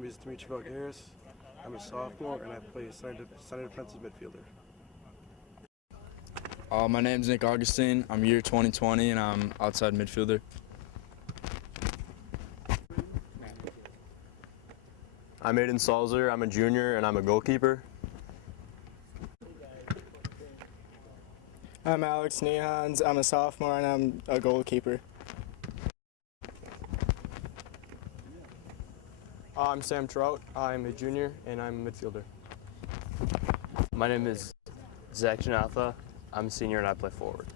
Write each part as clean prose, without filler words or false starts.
name is Dimitri Valgaris. I'm a sophomore and I play center defensive midfielder. My name's Nick Augustine. I'm year 2020 and I'm outside midfielder. I'm Aiden Salzer. I'm a junior and I'm a goalkeeper. I'm Alex Nehans. I'm a sophomore and I'm a goalkeeper. I'm Sam Trout. I'm a junior and I'm a midfielder. My name is Zach Janatha. I'm a senior and I play forward.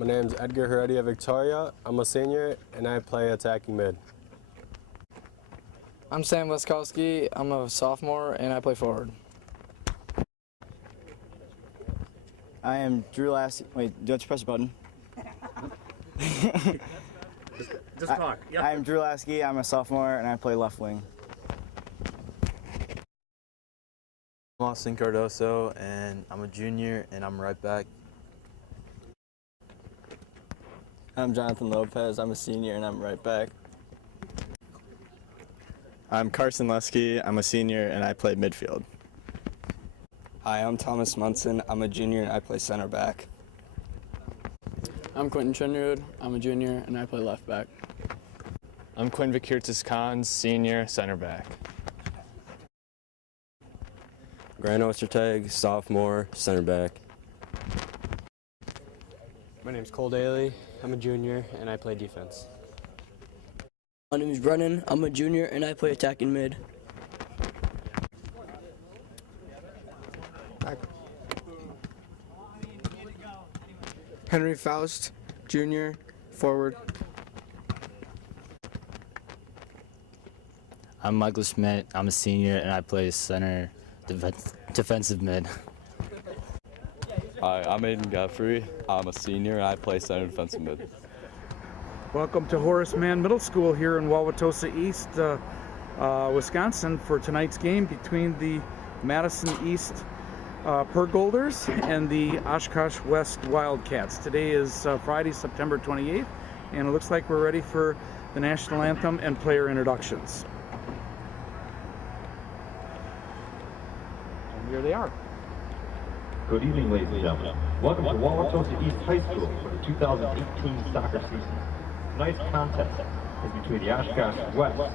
My name's Edgar Heredia Victoria. I'm a senior and I play attacking mid. I'm Sam Leskowski. I'm a sophomore and I play forward. I am Drew Lasky. Wait, do you have to press a button? Just talk. Yep. I am Drew Lasky. I'm a sophomore and I play left wing. I'm Austin Cardoso and I'm a junior and I'm right back. I'm Jonathan Lopez. I'm a senior and I'm right back. I'm Carson Lusky. I'm a senior and I play midfield. Hi, I'm Thomas Munson. I'm a junior and I play center back. I'm Quentin Chenrud. I'm a junior and I play left back. I'm Quinn Vakirtis-Khan, senior, center back. Grant Ostertag, sophomore, center back. My name's Cole Daly. I'm a junior and I play defense. My name is Brennan. I'm a junior and I play attacking mid. Henry Faust, junior, forward. I'm Michael Schmidt. I'm a senior and I play center defensive mid. Hi, I'm Aiden Guthrie. I'm a senior and I play center defensive mid. Welcome to Horace Mann Middle School here in Wauwatosa East, Wisconsin for tonight's game between the Madison East Pergolders and the Oshkosh West Wildcats. Today is Friday, September 28th, and it looks like we're ready for the national anthem and player introductions. And here they are. Good evening, ladies and gentlemen. Welcome to Wauwatosa East High School for the 2018 soccer season. Tonight's contest is between the Oshkosh West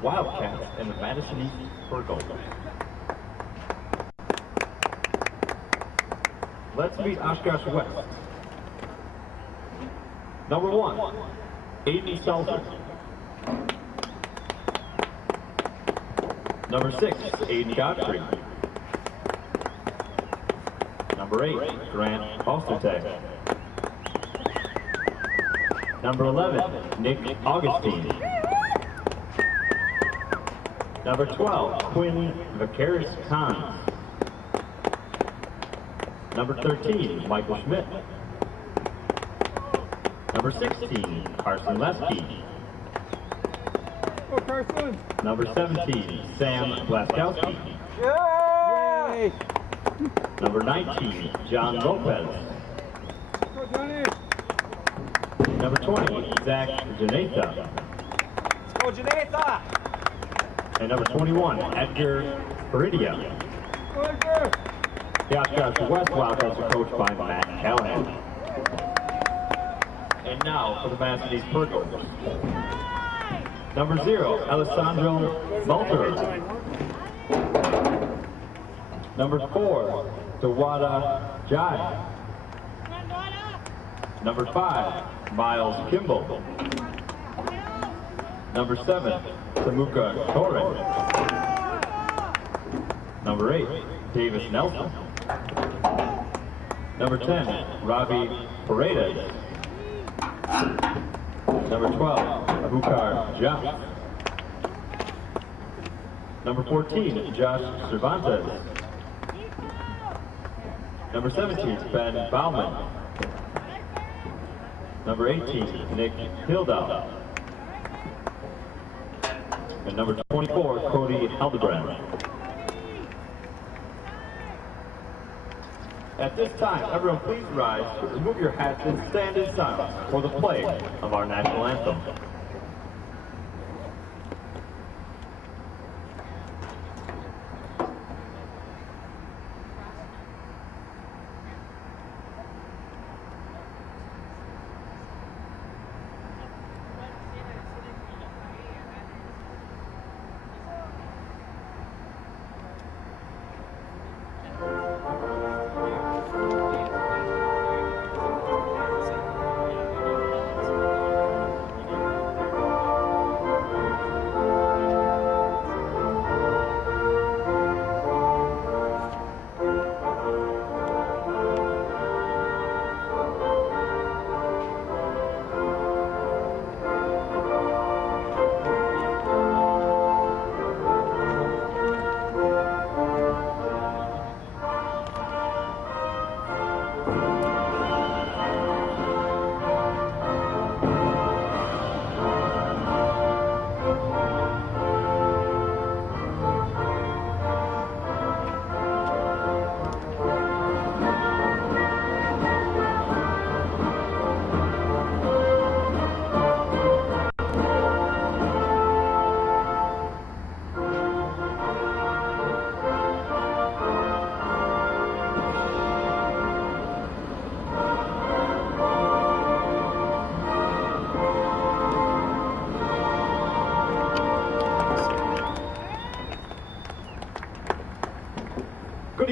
Wildcats and the Madison East Pergolders. Let's meet Oshkosh West. Number 1, Aiden Salzer. Number 6, Aiden Godfrey. Number 8, Grant Ostertag. Number 11, Nick Augustine. Number 12, Quinn Vakirtis-Khan. Number 13, Michael Schmidt. Number 16, Carson Lesky. Oh, Carson. Number 17, Sam Blaskowski. Yay! Number 19, John Lopez. Go, Johnny. Number 20, Zach Janatha. Go, Janatha. And number 21, Edgar Heredia. Go, Edgar. The Oshkosh West Wildcats are coached by Matt Callahan. And now for the Madison East Pergolders. Number 0, Alessandro Malter. Number 4, Dawada Jai. Number 5, Miles Kimball. Number 7, Samuka Torre. Number 8, Davis Nelson. Number 10, Robbie Paredes. Number 12, Abukar Jah. Number 14, Josh Cervantes. Number 17, Ben Bauman. Number 18, Nick Hildahl. And number 24, Cody Haldebrand. At this time, everyone please rise, remove your hats, and stand in silence for the play of our national anthem.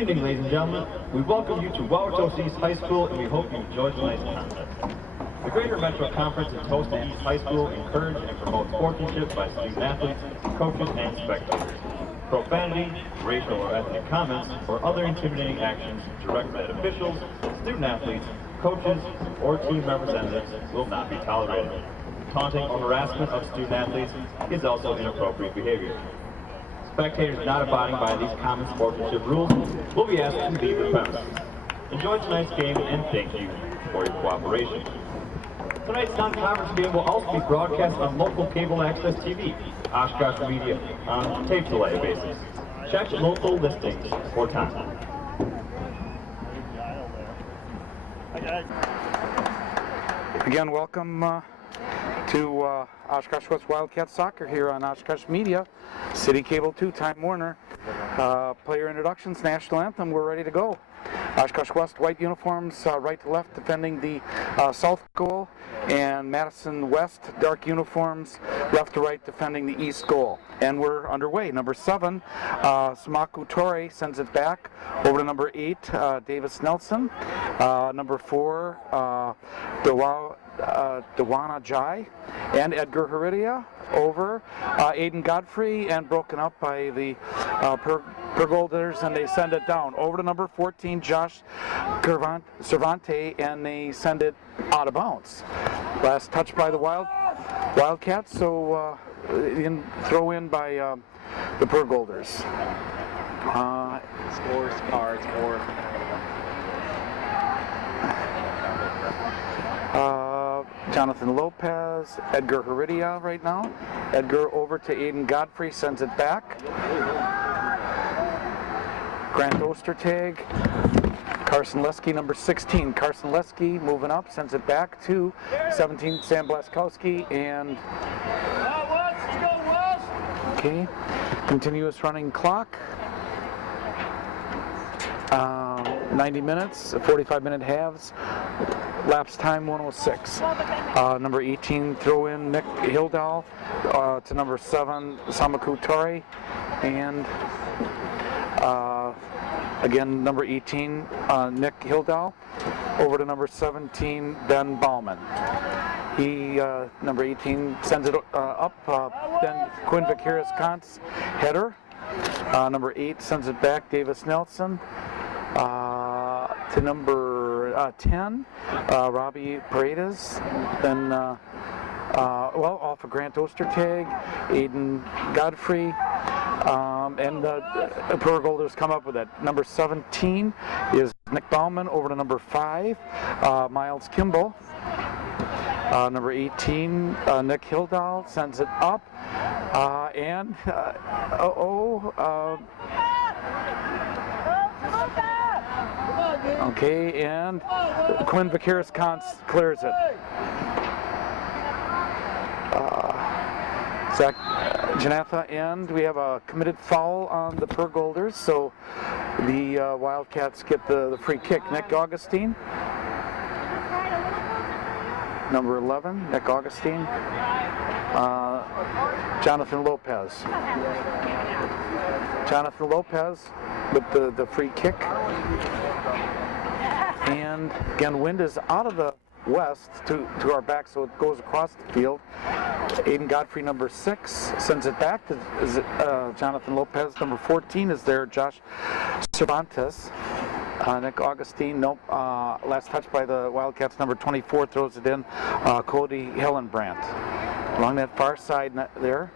evening, ladies and gentlemen. We welcome you to Wauwatosa East High School, and we hope you enjoy tonight's contest. The Greater Metro Conference in Tosa East High School encourage and promote sportsmanship by student athletes, coaches, and spectators. Profanity, racial or ethnic comments, or other intimidating actions directed at officials, student athletes, coaches, or team representatives will not be tolerated. Taunting or harassment of student athletes is also inappropriate behavior. Spectators not abiding by these common sportsmanship rules will be asked to leave the premises. Enjoy tonight's game and thank you for your cooperation. Tonight's non-conference game will also be broadcast on local cable access TV, Oshkosh Media, on tape delay basis. Check local listings for time. Again, welcome to Oshkosh West Wildcat Soccer here on Oshkosh Media, City Cable 2, Time Warner. Player introductions, national anthem, we're ready to go. Oshkosh West, white uniforms, right to left, defending the south goal, and Madison West, dark uniforms, left to right, defending the east goal. And we're underway. Number 7, Samaku Torre sends it back over to number 8, Davis Nelson. Number 4, Dewana Jai, and Edgar Heredia over Aiden Godfrey, and broken up by the Pergolders, and they send it down over to number 14, Josh Cervante, and they send it out of bounds. Last touch by the Wildcats, so throw in by the Pergolders. Scores cards or Jonathan Lopez, Edgar Heredia right now. Edgar over to Aiden Godfrey, sends it back. Grant Ostertag, Carson Lesky, number 16. Carson Lesky moving up, sends it back to 17, Sam Blaskowski, and okay, continuous running clock. 90 minutes, 45-minute halves. Lapse time 106. Number 18, throw in Nick Hildahl to number 7, Samaku Torre, and again number 18, Nick Hildahl, over to number 17, Ben Bauman. He, number 18, sends it up, then Quinn Vaqueras-Kantz header. Number 8 sends it back, Davis Nelson. To number 10, Robbie Paredes, then off of Grant Ostertag, Aiden Godfrey, and the Pergolders come up with it. Number 17 is Nick Bauman, over to number 5, Miles Kimball. Number 18, Nick Hildahl, sends it up, okay, and Quinn Vaqueras-Kantz clears it. Zach Janatha, and we have a committed foul on the Pergolders, so the Wildcats get the free kick. Nick Augustine, number 11, Nick Augustine. Jonathan Lopez. Jonathan Lopez with the free kick. And again, wind is out of the west to our back, so it goes across the field. Aiden Godfrey, number 6, sends it back to Jonathan Lopez. Number 14 is there, Josh Cervantes. Nick Augustine, nope. Last touch by the Wildcats, number 24, throws it in. Cody Hillenbrandt. Along that far side there.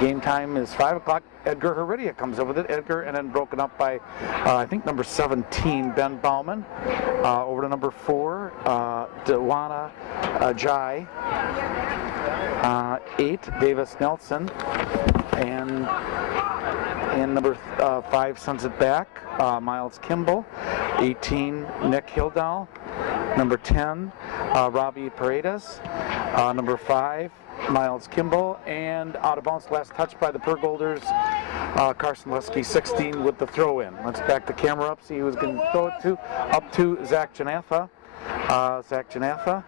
Game time is 5 o'clock. Edgar Heredia comes up with it. Edgar, and then broken up by, I think, number 17, Ben Bauman. Over to number 4, Dewana Jai. 8, Davis Nelson. And number 5 sends it back, Miles Kimball. 18, Nick Hildahl. Number 10, Robbie Paredes. Number 5, Miles Kimball, and out of bounds, last touch by the Pergolders, Carson Lesky, 16, with the throw in. Let's back the camera up, see who's going to throw it to. Up to Zach Janatha. Zach Janatha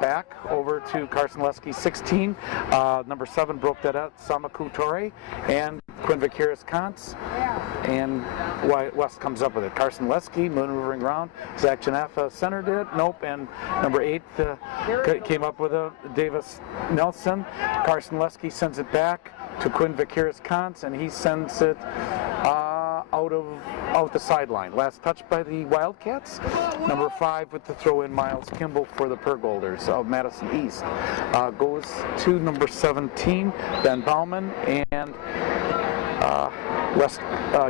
back over to Carson Lesky, 16. Number 7 broke that out, Samaku Torre, and Quinn Vakiris-Kantz. And West comes up with it. Carson Lesky maneuvering around. Zach Janaffa centered it. Nope. And number 8 came up with it. Davis Nelson. Carson Lesky sends it back to Quinn Vakiris-Kantz, and he sends it out the sideline. Last touch by the Wildcats. Number 5 with the throw-in, Miles Kimball for the Pergolders of Madison East. Goes to number 17, Ben Bauman, and West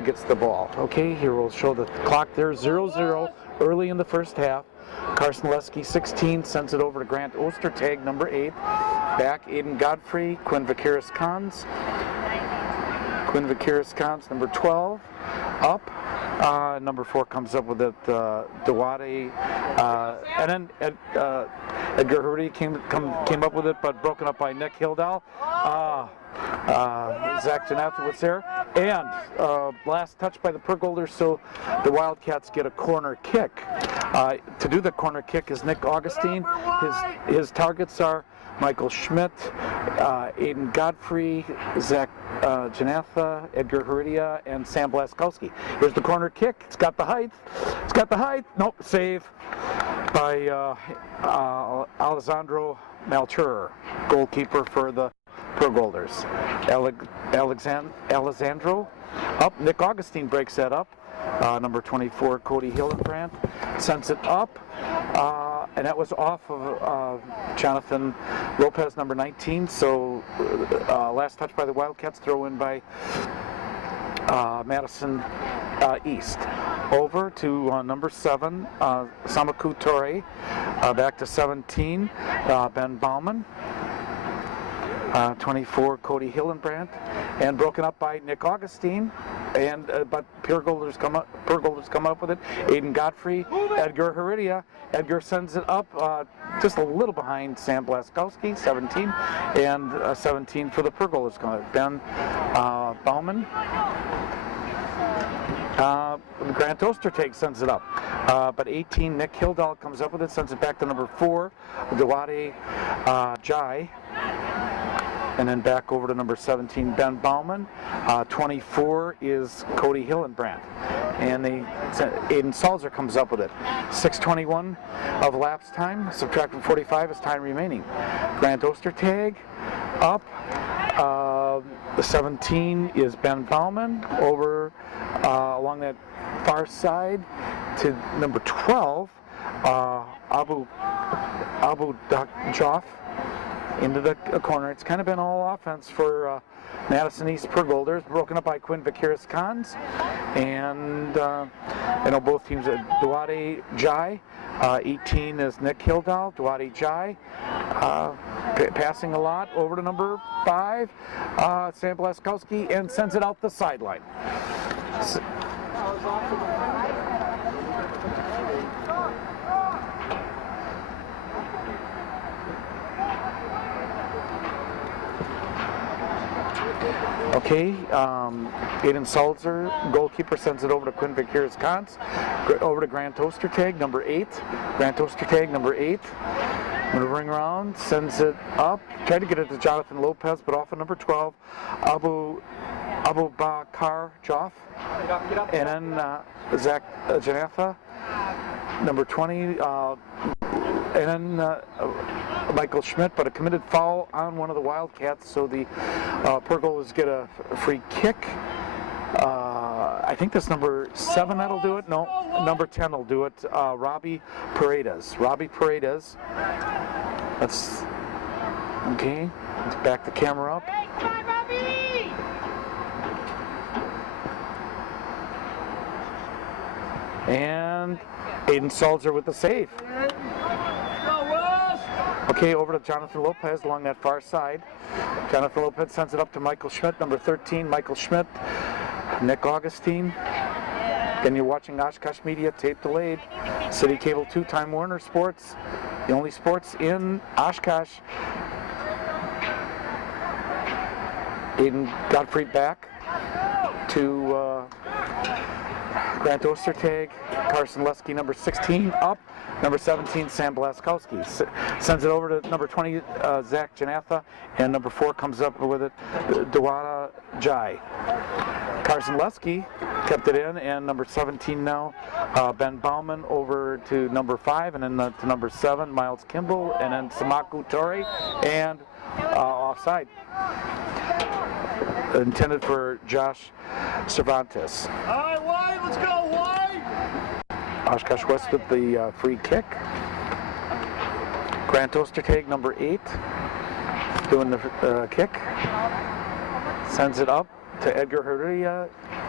gets the ball. Okay, here we'll show the clock there, 0-0 early in the first half. Carson Lesky, 16, sends it over to Grant Ostertag, number 8. Back, Aiden Godfrey, Quinn Vakiris-Kantz. Quinn Vakiris-Kantz, number 12. Up. Number 4 comes up with it, Dewade, and then Edgar Hurdy came up with it, but broken up by Nick Hildal. Zach Janatha was there, and last touch by the Pergolders, so the Wildcats get a corner kick. To do the corner kick is Nick Augustine. His targets are Michael Schmidt, Aiden Godfrey, Zach Janatha, Edgar Heredia, and Sam Blaskowski. Here's the corner kick. It's got the height. Nope, save by Alessandro Malcher, goalkeeper for the Pergolders. Alessandro up. Nick Augustine breaks that up. Number 24, Cody Hillenbrand, sends it up. And that was off of Jonathan Lopez, number 19. So last touch by the Wildcats, throw in by Madison East. Over to number 7, Samaku Torre. Back to 17, Ben Bauman. 24, Cody Hillenbrand, and broken up by Nick Augustine, and but Pergolders come up with it. Aiden Godfrey, Edgar Heredia. Edgar sends it up just a little behind Sam Blaskowski, 17, and 17 for the Pergolders. Ben Bauman. Grant Ostertag sends it up, but 18, Nick Hildal comes up with it, sends it back to number 4, Dewade Jai. And then back over to number 17, Ben Bauman. 24 is Cody Hillenbrand. And Aiden Salzer comes up with it. 6:21 of lapse time, subtracting 45 is time remaining. Grant Ostertag up. The 17 is Ben Bauman over along that far side to number 12, Abu Joff. Into the corner. It's kind of been all offense for Madison East Pergolders, broken up by Quinn Vakiris-Kantz, and both teams. Dewade Jai, 18 is Nick Hildal. Dewade Jai, passing a lot over to number 5, Sam Blaskowski, and sends it out the sideline. Okay, Aiden Salzer, goalkeeper, sends it over to Quinn Vakiris-Kantz, over to Grant Ostertag, number 8. Grant Ostertag, number 8, maneuvering around, sends it up, tried to get it to Jonathan Lopez, but off of number 12, Abu Bakar Joff, and then Zach Janatha, number 20, and then Michael Schmidt, but a committed foul on one of the Wildcats, so the Pergolders get a free kick. I think that's number 7 that'll do it. No, number 10 will do it. Robbie Paredes. That's okay. Let's back the camera up. Hey, come on, Robbie! And Aiden Salzer with the save. Okay, over to Jonathan Lopez along that far side. Jonathan Lopez sends it up to Michael Schmidt, number 13. Michael Schmidt, Nick Augustine. Again, you're watching Oshkosh Media, tape delayed. City Cable 2, Time Warner Sports, the only sports in Oshkosh. Aiden Godfrey back to Grant Ostertag, Carson Lesky, number 16, up. Number 17, Sam Blaskowski. Sends it over to number 20, Zach Janatha, and number 4 comes up with it, Dewada Jai. Carson Lesky kept it in, and number 17 now, Ben Bauman over to number 5, and then to number 7, Miles Kimball, and then Samaku Torre, and offside. Intended for Josh Cervantes. All right, wide, let's go, wide! Oshkosh West with the free kick. Grant Ostertag, number 8, doing the kick. Sends it up to Edgar Heredia.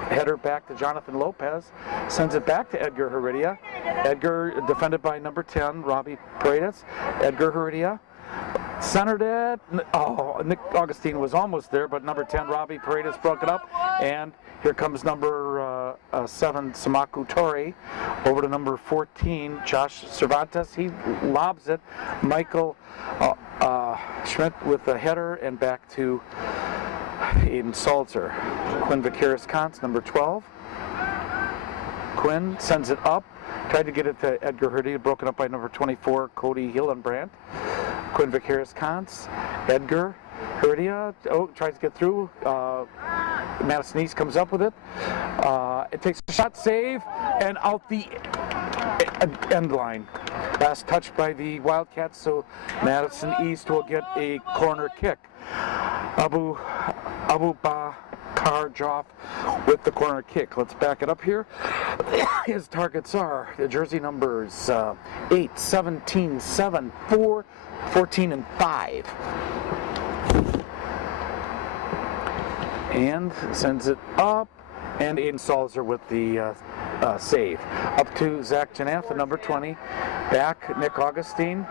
Header back to Jonathan Lopez. Sends it back to Edgar Heredia. Edgar defended by number 10, Robbie Paredes. Edgar Heredia centered it. Oh, Nick Augustine was almost there, but number 10, Robbie Paredes, broke it up. And here comes number 7, Samaku Torre, over to number 14, Josh Cervantes. He lobs it. Michael Schmidt with the header, and back to Aiden Salzer. Quinn Vaqueris-Kantz, number 12. Quinn sends it up. Tried to get it to Edgar Heredia, broken up by number 24, Cody Hillenbrandt. Quinn Vaqueris-Kantz, Edgar Heredia, tries to get through. Madison East comes up with it. It takes a shot, save, and out the end line. Last touch by the Wildcats, so Madison East will get a corner kick. Abu Bakar Joff with the corner kick. Let's back it up here. His targets are the jersey numbers 8, 17, 7, 4, 14, and 5. And sends it up, and Aiden Salzer with the save. Up to Zach Janatha, number 20. Back, Nick Augustine.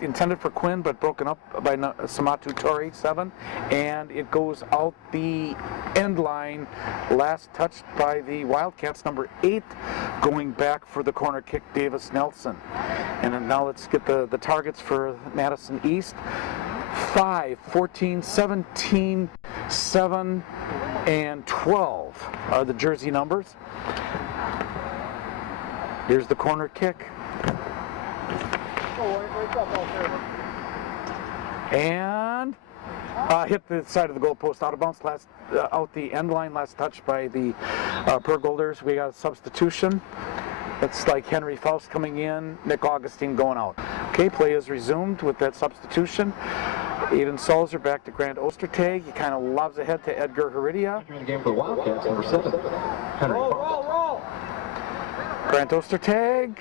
Intended for Quinn, but broken up by Samatu Torre, 7. And it goes out the end line. Last touched by the Wildcats, number 8. Going back for the corner kick, Davis Nelson. And then now let's get the targets for Madison East. 5, 14, 17, 7, and 12 are the jersey numbers. Here's the corner kick. And hit the side of the goal post, out of bounds, out the end line, last touch by the Pergolders. We got a substitution. It's like Henry Faust coming in, Nick Augustine going out. Okay, play is resumed with that substitution. Aiden Salzer back to Grant Ostertag. He kind of lobs ahead to Edgar Heredia. Entering the game for the Wildcats, number 7, Henry Faust. Grant Ostertag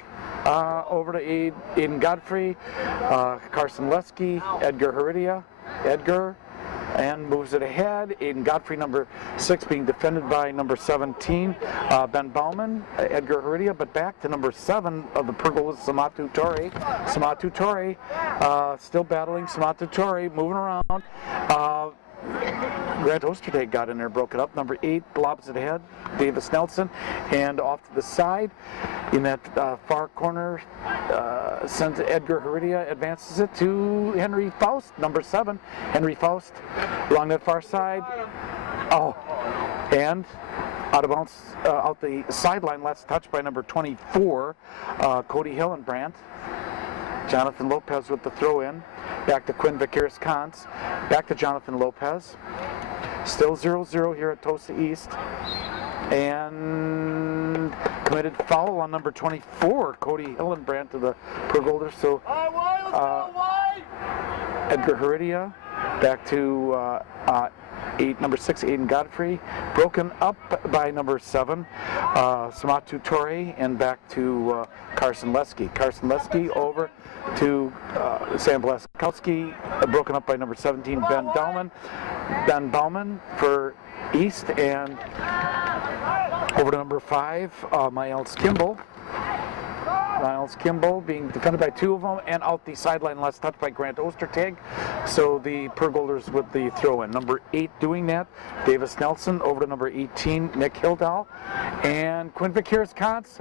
over to Aiden Godfrey, Carson Lesky, Edgar Heredia, Edgar, and moves it ahead. Aiden Godfrey, number 6, being defended by number 17, Ben Bauman, Edgar Heredia, but back to number 7 of the Pergolas, Samatu Torre. Samatu Torre still battling. Samatu Torre moving around. Grant Ostertag got in there, broke it up. Number 8 lobs it ahead, Davis Nelson, and off to the side in that far corner, sends Edgar Heredia, advances it to Henry Faust, number 7. Henry Faust along that far side. Oh, and out of bounds, out the sideline, last touch by number 24, Cody Hillenbrandt. Jonathan Lopez with the throw in. Back to Quinn Vaqueris-Kantz. Back to Jonathan Lopez. Still 0-0 here at Tosa East. And committed foul on number 24, Cody Hillenbrandt, to the Pergolders. So Edgar Heredia back to number 6, Aiden Godfrey. Broken up by number 7, Samatu Torre, and back to Carson Lesky. Carson Lesky over to Sam Blaskowski, broken up by number 17, Ben Bauman. Ben Bauman for East, and over to number 5, Miles Kimball. Miles Kimball being defended by 2 of them, and out the sideline, last touch by Grant Ostertag. So the Pergolders with the throw in. Number 8 doing that, Davis Nelson, over to number 18, Nick Hildahl. And Quinn Vaqueris-Kantz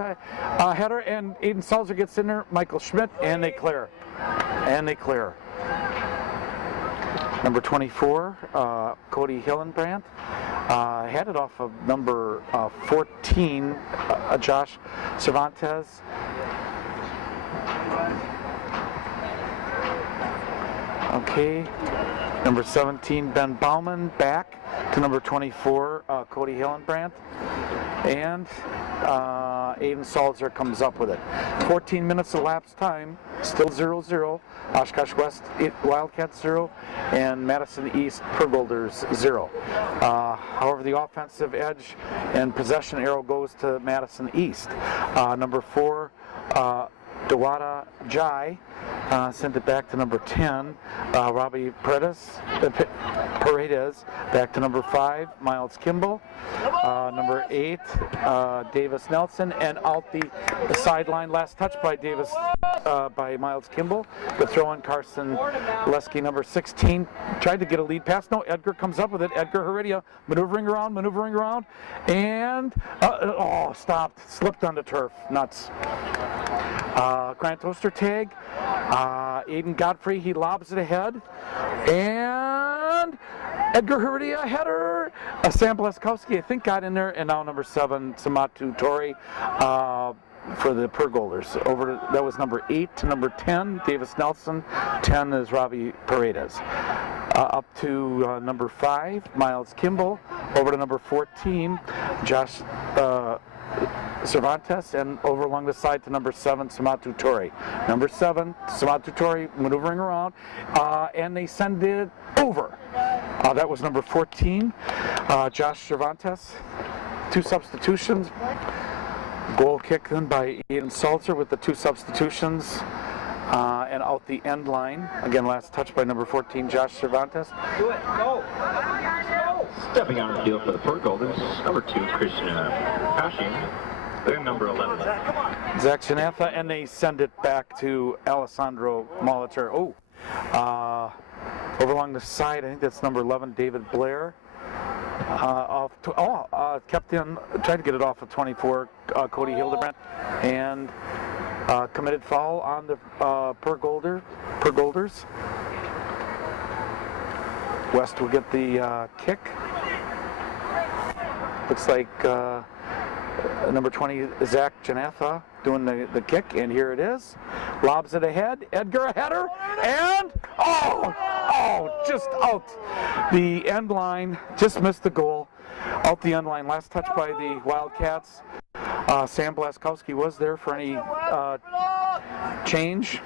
header, and Aiden Salzer gets in there, Michael Schmidt, and they clear. And they clear. Number 24, Cody Hillenbrandt. Had it off of number 14, Josh Cervantes. Okay, number 17, Ben Bauman, back to number 24, Cody Hillenbrandt, and Aiden Salzer comes up with it. 14 minutes elapsed time, still 0-0. Oshkosh West Wildcats 0, and Madison East Pergolders 0. However, the offensive edge and possession arrow goes to Madison East. Number 4, Dewada Jai sent it back to number 10, Robbie Paredes, back to number 5, Miles Kimball, number 8, Davis Nelson, and out the sideline, last touch by by Miles Kimball. The throw in, Carson Lesky, number 16, tried to get a lead pass. No, Edgar comes up with it. Edgar Heredia maneuvering around, and stopped, slipped on the turf. Nuts. Grant Ostertag, Aiden Godfrey, he lobs it ahead, and Edgar Heredia header. Sam Blaskowski, I think, got in there, and now number 7, Samatu Tori, for the Pergolders. That was number 8 to number 10, Davis Nelson. 10 is Robbie Paredes. Up to number 5, Miles Kimball. Over to number 14, Josh Cervantes, and over along the side to number 7, Samatu Tori. Number 7, Samatu Tori maneuvering around, and they send it over. That was number 14, Josh Cervantes. 2 substitutions. Goal kick then by Aiden Salzer with the 2 substitutions. And out the end line. Again, last touch by number 14, Josh Cervantes. Do it. Go. Stepping on the field for the Pergolders, number 2, Krishna Kashin. They're number 11. Zach Janatha, and they send it back to Alessandro Molitor. Over along the side, I think that's number 11, David Blair. Kept in, tried to get it off of 24, Cody Hildebrandt, and committed foul on the Pergolders. West will get the kick. Looks like number 20, Zach Janatha, doing the kick, and here it is. Lobs it ahead. Edgar, a header, and just out the end line. Just missed the goal. Out the end line. Last touch by the Wildcats. Sam Blaskowski was there for any change.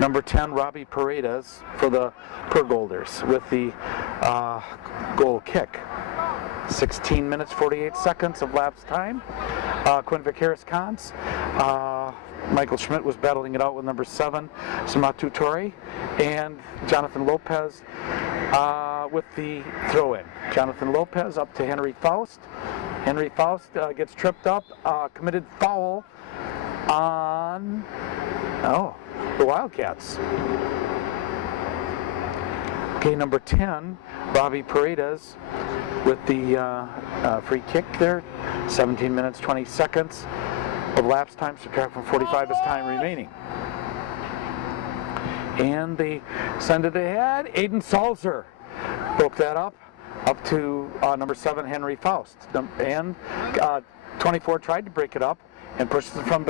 Number 10, Robbie Paredes for the Pergolders with the goal kick. 16 minutes, 48 seconds of lapse time. Quinn Vicaris-Cons. Michael Schmidt was battling it out with number 7, Samatu Tori, and Jonathan Lopez with the throw-in. Jonathan Lopez up to Henry Faust. Henry Faust gets tripped up, committed foul on the Wildcats. Okay, number 10, Robbie Paredes with the free kick there. 17 minutes, 20 seconds of lapse time, subtract from 45 is time remaining. And they send it ahead. Aiden Salzer broke that up to number 7, Henry Faust. And 24 tried to break it up and pushes it from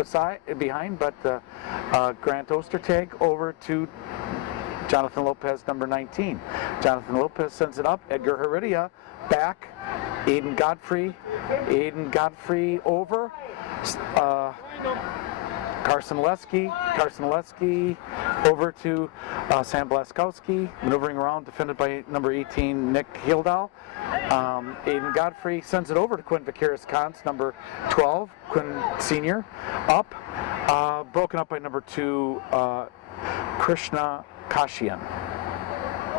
behind, but Grant Ostertag over to Jonathan Lopez, number 19. Jonathan Lopez sends it up. Edgar Heredia back. Aiden Godfrey over. Carson Lesky over to Sam Blaskowski, maneuvering around, defended by number 18, Nick Hildahl. Aiden Godfrey sends it over to Quinn Vicaris-Cons, number 12, Quinn Senior, up, broken up by number 2, Krishna Kashian.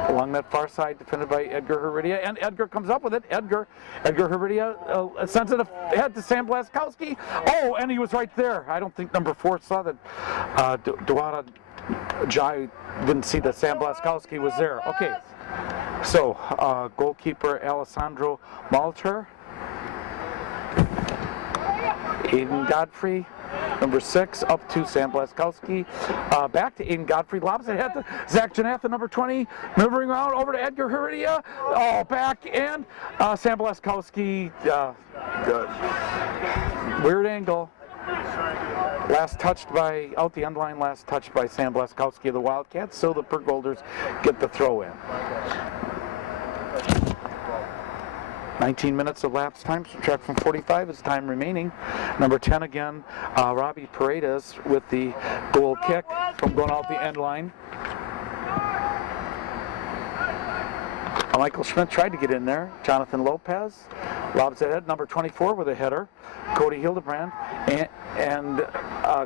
Along that far side, defended by Edgar Heredia, and Edgar comes up with it. Edgar Heredia sends it ahead to Sam Blaskowski. Oh, and he was right there. I don't think number 4 saw that. Dewada Jai didn't see that Sam Blaskowski was there. Okay, so goalkeeper Alessandro Molitor. Aiden Godfrey number 6, up to Sam Blaskowski. Back to Aiden Godfrey. Lobs it ahead to Zach Janatha, number 20. Maneuvering around over to Edgar Heredia. Oh, back and Sam Blaskowski. Weird angle. Last touched by, out the end line, last touched by Sam Blaskowski of the Wildcats, so the Pergolders get the throw in. 19 minutes of lapse time, subtract from 45 is time remaining. Number 10 again, Robbie Paredes with the goal kick from going out the end line. Michael Schmidt tried to get in there. Jonathan Lopez lobs ahead, number 24 with a header. Cody Hildebrand and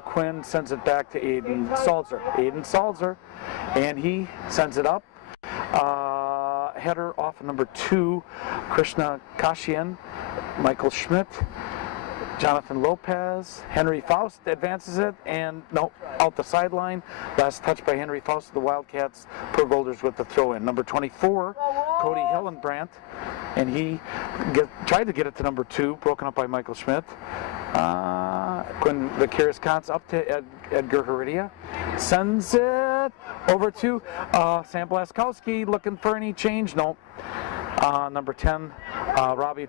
Quinn sends it back to Aiden Salzer. Aiden Salzer, and he sends it up. Header off of number 2, Krishna Kashian, Michael Schmidt, Jonathan Lopez, Henry Faust advances it, and no, out the sideline. Last touch by Henry Faust of the Wildcats. Pergolders with the throw in. Number 24, Cody Hillenbrandt, and he tried to get it to number 2, broken up by Michael Schmidt. Quinn Vakiris-Kantz up to Edgar Heredia, sends it over to Sam Blaskowski, looking for any change. No. Number 10, Robbie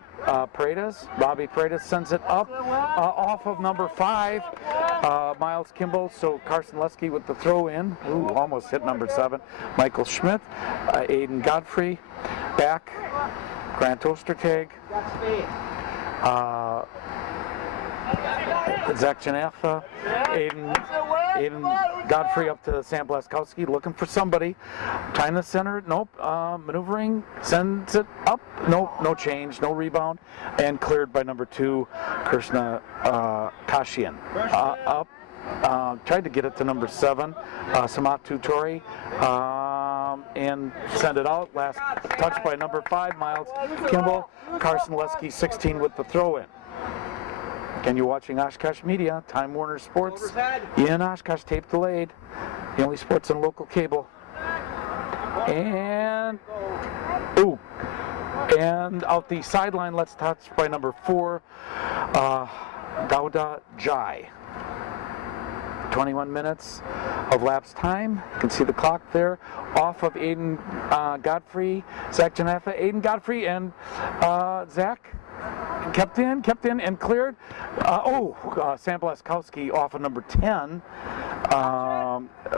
Paredes. Robbie Paredes sends it up off of number 5, Miles Kimball. So Carson Lesky with the throw in. Ooh, almost hit number 7. Michael Schmidt, Aiden Godfrey, back, Grant Ostertag, Zach Janatha, Aiden Godfrey up to Sam Blaskowski, looking for somebody. Trying to center, nope. Maneuvering, sends it up, nope, no change, no rebound, and cleared by number 2, Krishna Kashian. Up, tried to get it to number 7, Samat Tutori, and send it out. Last touch by number 5, Miles Kimball. Carson Lesky, 16 with the throw in. Again, you're watching Oshkosh Media, Time Warner Sports, in Oshkosh, tape delayed. The only sports on local cable. And, ooh, and out the sideline, let's touch by number 4, Dauda Jai. 21 minutes of lapse time. You can see the clock there. Off of Aiden Godfrey, Zach Janatha, Aiden Godfrey, and Zach. Kept in, and cleared. Sam Blaskowski off of number 10,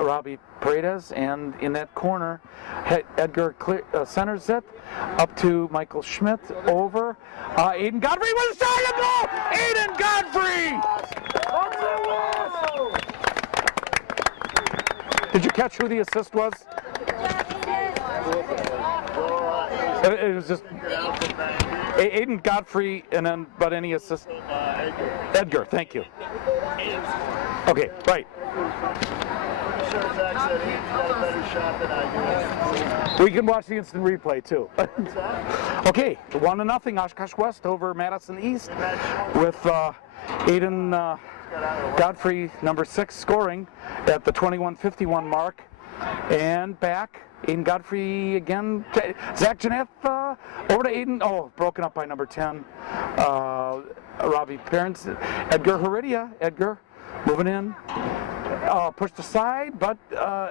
Robbie Paredes, and in that corner, Edgar centers it up to Michael Schmidt, over. Aiden Godfrey with a shot, goal! Aiden Godfrey! Did you catch who the assist was? It was just Aiden Godfrey, and then, but any assist? Edgar, thank you. Okay, right. We can watch the instant replay too. Okay, 1-0 Oshkosh West over Madison East, with Aiden Godfrey, number 6, scoring at the 21:51 mark, and back. Aiden Godfrey again. Zach Janatha over to Aiden. Oh, broken up by number 10. Robbie Parents. Edgar Heredia. Edgar moving in. Pushed aside, but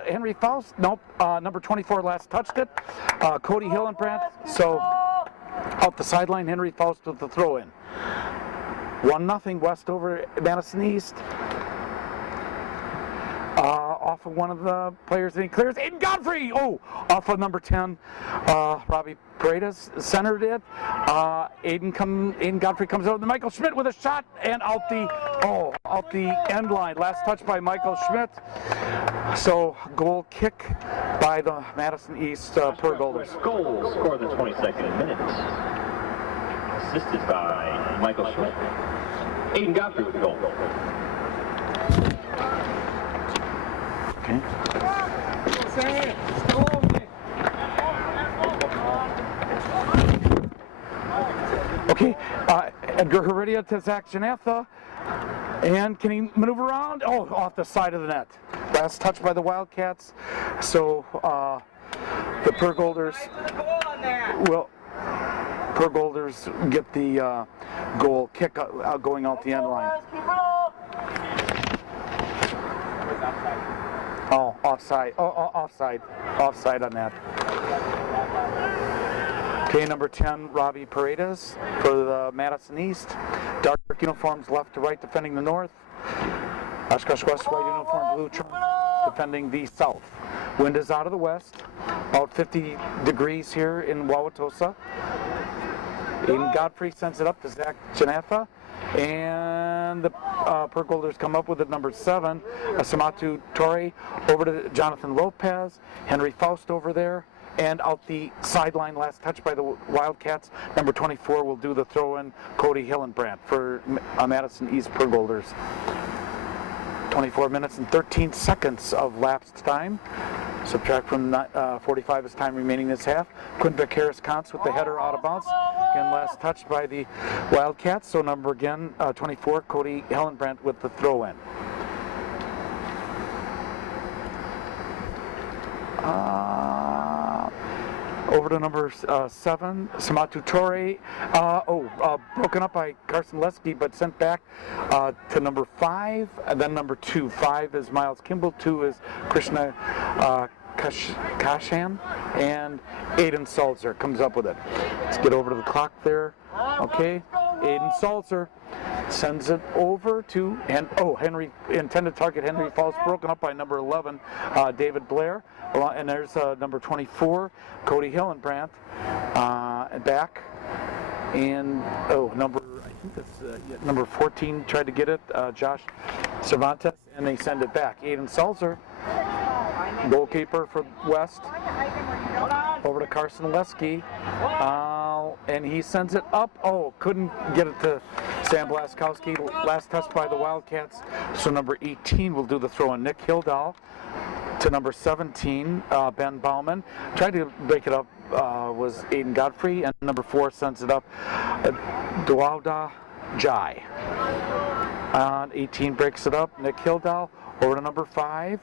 Henry Faust. Nope. Number 24 last touched it. Cody Hillenbrandt. So out the sideline, Henry Faust with the throw in. 1-0 West over Madison East. Off of one of the players, and he clears. Aiden Godfrey! Oh, off of number 10, Robbie Paredes centered it. Aiden Godfrey comes over. Michael Schmidt with a shot, and out the end line. Last touch by Michael Schmidt. So goal kick by the Madison East Pergolders. Goal scored the 22nd minute. Assisted by Michael Schmidt. Aiden Godfrey with the goal. Okay, Edgar Heredia to Zach Janatha, and can he maneuver around? Oh, off the side of the net. Last touch by the Wildcats. So the Pergolders get the goal kick going out the end line. Oh, offside. Offside. Offside on that. Okay, number 10, Robbie Paredes for the Madison East. Dark uniforms left to right defending the north. Oshkosh West, white uniform, blue trunk defending the south. Wind is out of the west, about 50 degrees here in Wauwatosa. Aiden Godfrey sends it up to Zach Janatha, and the Pergolders come up with it, number 7, Samatu Torre over to Jonathan Lopez, Henry Faust over there, and out the sideline, last touch by the Wildcats, number 24 will do the throw-in, Cody Hillenbrandt for Madison East Pergolders. 24 minutes and 13 seconds of lapsed time. Subtract from 45 is time remaining this half. Quinbeck Harris Kantz with the header out of bounds. Again, last touch by the Wildcats. So number again, 24, Cody Hillenbrandt with the throw-in. Over to number 7, Samatu Torre. Broken up by Carson Lesky, but sent back to number 5, and then number 2. 5 is Miles Kimball, 2 is Krishna Kashan, and Aiden Salzer comes up with it. Let's get over to the clock there. Okay, Aiden Salzer sends it over to, Henry, intended target Henry Faust, broken up by number 11, David Blair. And there's number 24, Cody Hillenbrandt, back. And, I think that's number 14 tried to get it, Josh Cervantes, and they send it back. Aiden Salzer, goalkeeper for West, over to Carson Lesky, and he sends it up. Couldn't get it to Sam Blaskowski. Last touch by the Wildcats. So number 18 will do the throw in. Nick Hildahl to number 17, Ben Bauman. Tried to break it up was Aiden Godfrey, and number 4 sends it up, Dwauda Jai. 18 breaks it up, Nick Hildahl. Over to number 5,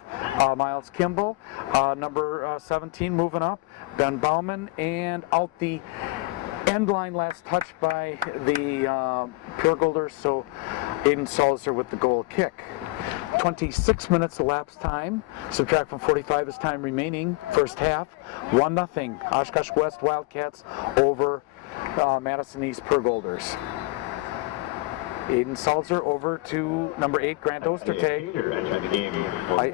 Miles Kimball. Number 17 moving up, Ben Bauman, and out the end line, last touch by the Pergolders, so Aiden Salzer with the goal kick. 26 minutes elapsed time. Subtract from 45 is time remaining. First half, 1-0. Oshkosh West Wildcats over Madison East Pergolders. Aiden Salzer over to number 8, Grant Ostertag.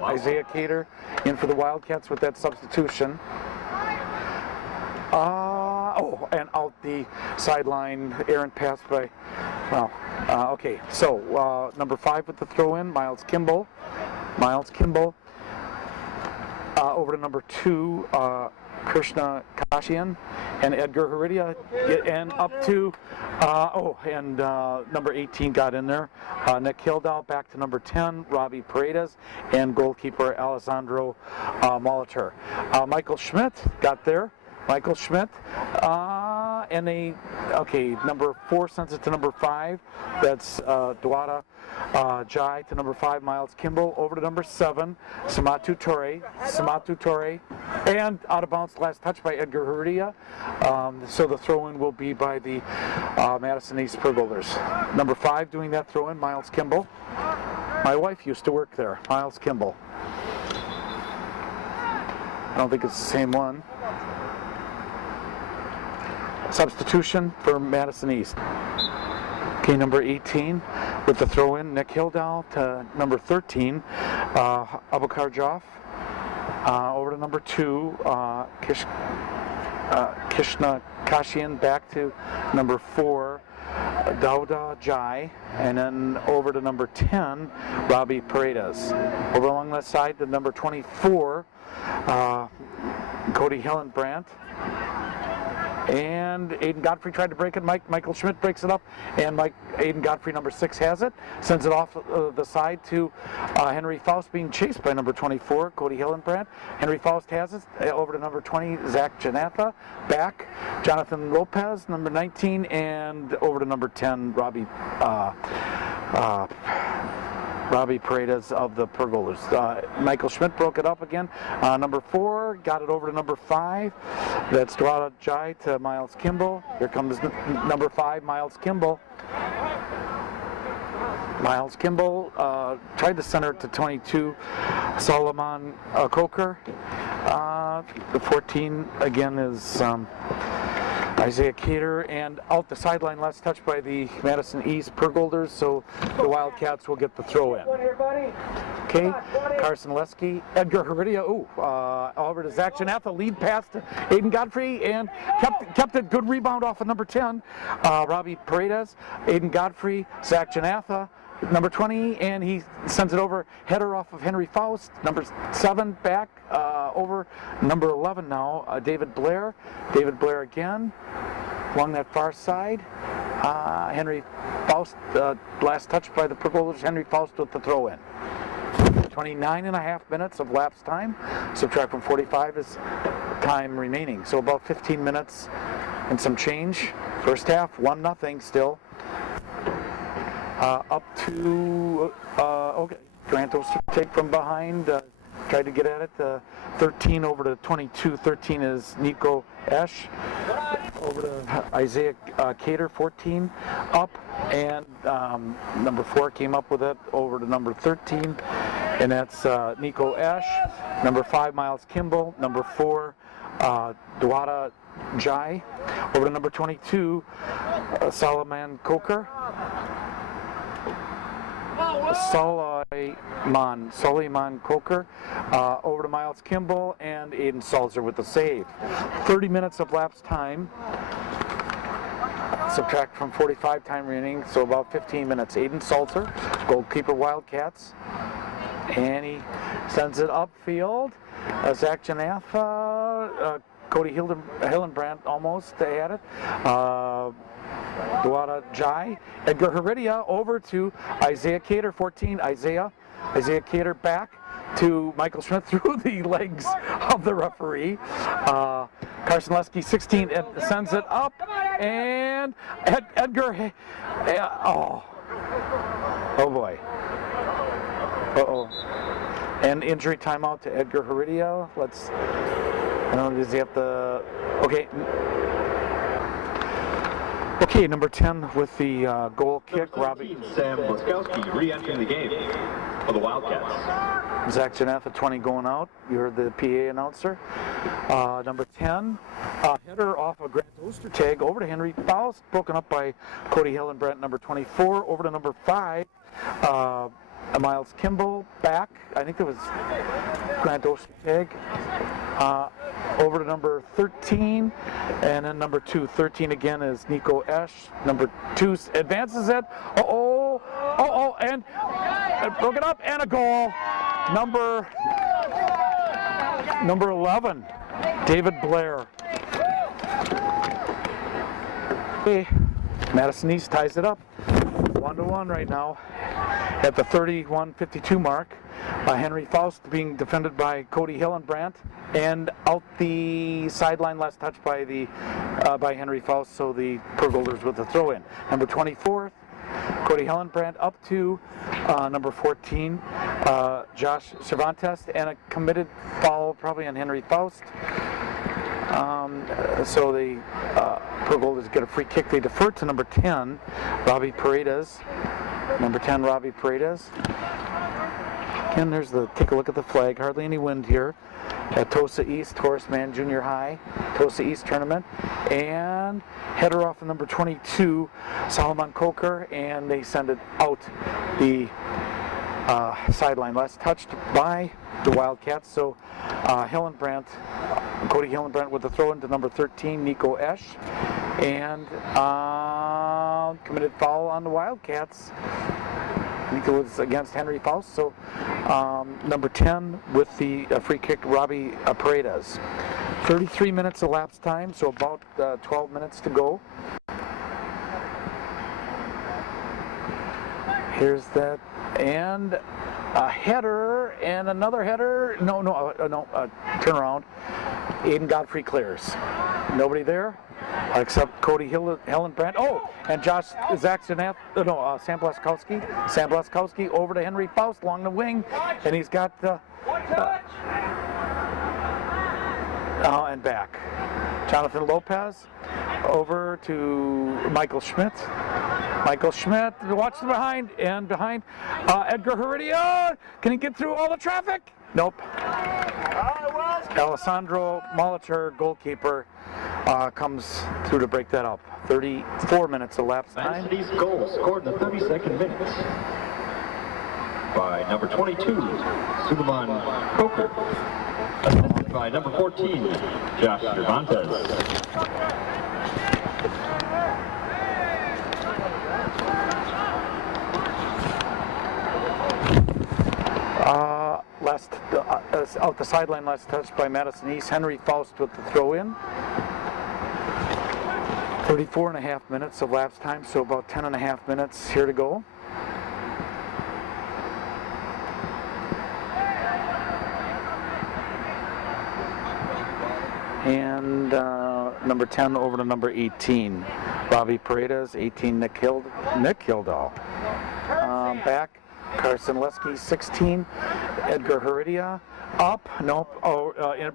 Isaiah Cater in for the Wildcats with that substitution. And out the sideline, errant pass by, okay. So number 5 with the throw in, Miles Kimball. Over to number 2, Krishna Kashian, and Edgar Heredia, and up to, number 18 got in there. Nick Hildahl back to number 10, Robbie Paredes, and goalkeeper Alessandro Molitor. Michael Schmidt got there. And number 4 sends it to number 5. That's Dwada Jai to number 5, Miles Kimball. Over to number 7, Samatu Torre. And out of bounds, last touch by Edgar Heredia. So the throw-in will be by the Madison East Pergolders. Number 5 doing that throw-in, Miles Kimball. My wife used to work there, Miles Kimball. I don't think it's the same one. Substitution for Madison East. Okay, number 18 with the throw-in, Nick Hildahl to number 13, Abukarjov. Over to number 2, Krishna Kashian, back to number 4, Dauda Jai, and then over to number 10, Robbie Paredes. Over along that side to number 24, Cody Hillenbrandt. And Aiden Godfrey tried to break it. Michael Schmidt breaks it up, and Aiden Godfrey, number 6, has it. Sends it off the side to Henry Faust, being chased by number 24, Cody Hillenbrandt. Henry Faust has it. Over to number 20, Zach Janatha. Back, Jonathan Lopez, number 19, and over to number 10, Robbie Paredes of the Pergolders. Michael Schmidt broke it up again. Number 4 got it over to number 5. That's Dwada Jai to Miles Kimball. Here comes number 5, Miles Kimball. Miles Kimball tried to center it to 22, Solomon Coker. The 14 again is Isaiah Cater, and out the sideline, last touch by the Madison East Pergolders, so the Wildcats will get the throw in. Okay, Carson Lesky, Edgar Heredia, over to Zach Janatha, lead pass to Aiden Godfrey, and kept it, good rebound off of number 10, Robbie Paredes, Aiden Godfrey, Zach Janatha, number 20, and he sends it over, header off of Henry Faust, number 7 back over number 11 now, David Blair again along that far side. Henry Faust, last touch by the Pergolders, Henry Faust with the throw in. 29.5 minutes of lapse time, subtract from 45 is time remaining, so about 15 minutes and some change. First half, 1-0 still. Up to, okay, Grant take from behind, tried to get at it, 13 over to 22, 13 is Nico Esch, over to Isaiah Cater, 14, up, and number 4 came up with it, over to number 13, and that's Nico Esch, number 5, Miles Kimball, number 4, Dwada Jai, over to number 22, Solomon Coker, Suleiman Coker, over to Miles Kimball, and Aiden Salzer with the save. 30 minutes of lapse time, subtract from 45 time remaining, so about 15 minutes. Aiden Salzer, goalkeeper Wildcats, and he sends it upfield. Zach Janatha, Cody Hillenbrand almost had it. Dwada Jai, Edgar Heredia over to Isaiah Cater, 14, Isaiah Cater back to Michael Schmidt through the legs of the referee. Carson Lesky, 16, sends it up, and Edgar, oh boy. Uh-oh. And injury timeout to Edgar Heredia. I don't know, does he have to, okay. Okay, number 10 with the goal kick, Robbie. Sam Blaskowski re-entering the game for the Wildcats. Zach Janatha, 20 going out. You heard the PA announcer. Number 10, header off a Grant Ostertag over to Henry Faust, broken up by Cody Hillenbrand, number 24, over to number 5. Miles Kimball back. I think it was Grant Ostertag. Over to number 13, and then number 2, 13 again is Nico Esch. Number 2 advances it. And broke it up, and a goal. Number 11, David Blair. Okay, Madison East ties it up, 1-1 right now at the 31:52 mark. Henry Faust being defended by Cody Hillenbrand, and out the sideline, last touch by by Henry Faust, so the Pergolders with the throw in. Number 24, Cody Hillenbrand up to number 14, Josh Cervantes, and a committed foul probably on Henry Faust. So the Pergolders get a free kick. They defer to number 10, Robbie Paredes. Number 10, Robbie Paredes. Again, take a look at the flag. Hardly any wind here at Tosa East, Horace Mann Junior High, Tosa East tournament. And header off of number 22, Solomon Coker, and they send it out the sideline. Last touched by the Wildcats. So Cody Hillenbrand with the throw into number 13, Nico Esch, and committed foul on the Wildcats. Nico was against Henry Faust, so number 10 with the free kick, Robbie Paredes. 33 minutes elapsed time, so about 12 minutes to go. Here's that, and a header, and another header. Turn around. Aiden Godfrey clears. Nobody there except Cody Hillenbrand. Oh, and Sam Blaskowski over to Henry Faust along the wing, and he's got and back. Jonathan Lopez over to Michael Schmidt. Michael Schmidt, watch the behind, and behind Edgar Heredia. Can he get through all the traffic? Nope. Alessandro Molitor, goalkeeper, comes through to break that up. 34 minutes elapsed time. Madison East goal scored in the 32nd minute by number 22, Suleiman Coker. Assisted by number 14, Josh Cervantes. Out the sideline, last touch by Madison East. Henry Faust with the throw in. 34.5 minutes of lapse time, so about 10.5 minutes here to go. And number 10 over to number 18. Robbie Paredes, 18, Nick Hildahl. Back, Carson Lesky, 16. Edgar Heredia, up, nope,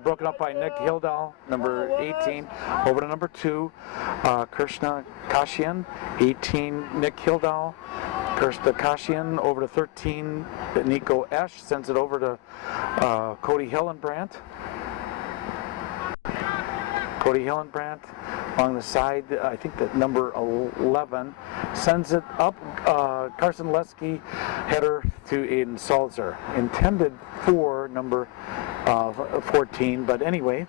broken up by Nick Hildahl, number 18. Over to number 2, Krishna Kashian, 18, Nick Hildahl. Krishna Kashian, over to 13, Nico Esch, sends it over to Cody Hillenbrandt. Cody Hillenbrandt along the side, I think that number 11, sends it up. Carson Lesky, header to Aiden Salzer. Intended for number 14, but anyway,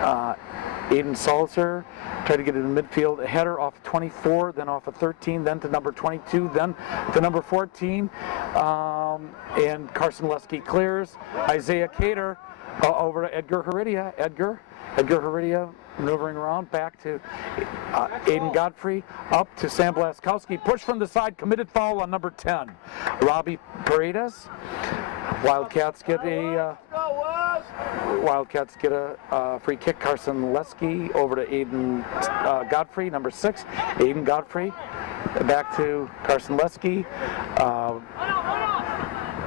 Aiden Salzer tried to get it in midfield. A header off 24, then off of 13, then to number 22, then to number 14, and Carson Lesky clears. Isaiah Cater over to Edgar Heredia. Edgar Heredia maneuvering around, back to Aiden Godfrey, up to Sam Blaskowski, push from the side, committed foul on number 10. Robbie Paredes. Wildcats get a free kick. Carson Lesky over to Aiden Godfrey, number 6. Aiden Godfrey, back to Carson Lesky.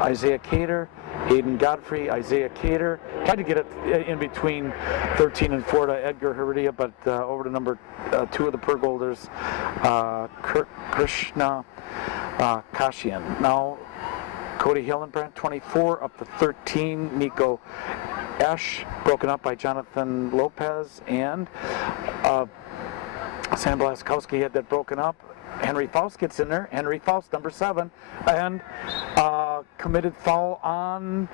Isaiah Cater, Aiden Godfrey, Isaiah Cater. Tried to get it in between 13 and 4 to Edgar Heredia, but over to number 2 of the Pergolders, Krishna Kashian. Now, Cody Hillenbrandt, 24, up to 13. Nico Esch, broken up by Jonathan Lopez, and Sam Blaskowski had that broken up. Henry Faust gets in there. Henry Faust, number 7, and committed foul on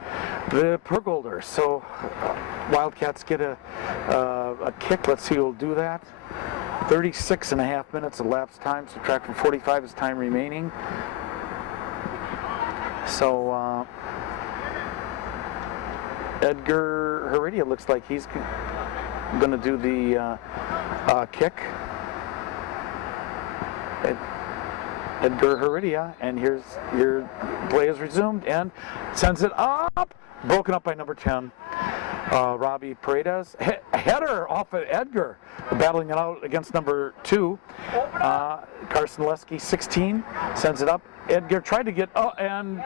the Pergolders. So Wildcats get a kick. Let's see who'll do that. 36.5 minutes elapsed time. Subtract from 45 is time remaining. So Edgar Heredia looks like he's going to do the kick. Edgar Heredia, and here's your play is resumed and sends it up, broken up by number 10, Robbie Paredes. Header off of Edgar, battling it out against number 2, Carson Lesky, 16, sends it up. Edgar tried to get and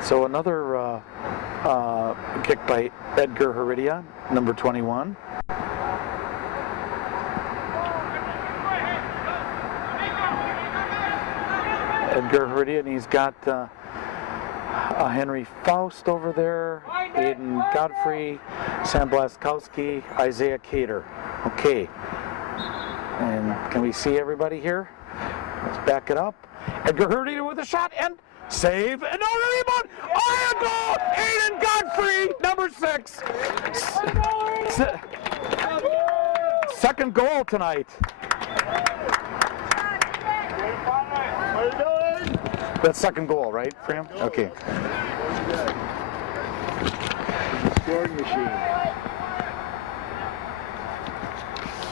so another kick by Edgar Heredia, number 21. Edgar Heredia, and he's got Henry Faust over there, Aiden Godfrey, Sam Blaskowski, Isaiah Cater. Okay. And can we see everybody here? Let's back it up. Edgar Heredia with a shot, and save, and no rebound, a goal! Aiden Godfrey, number 6. Second goal tonight. That's second goal, right, for him? Okay. Scoring machine.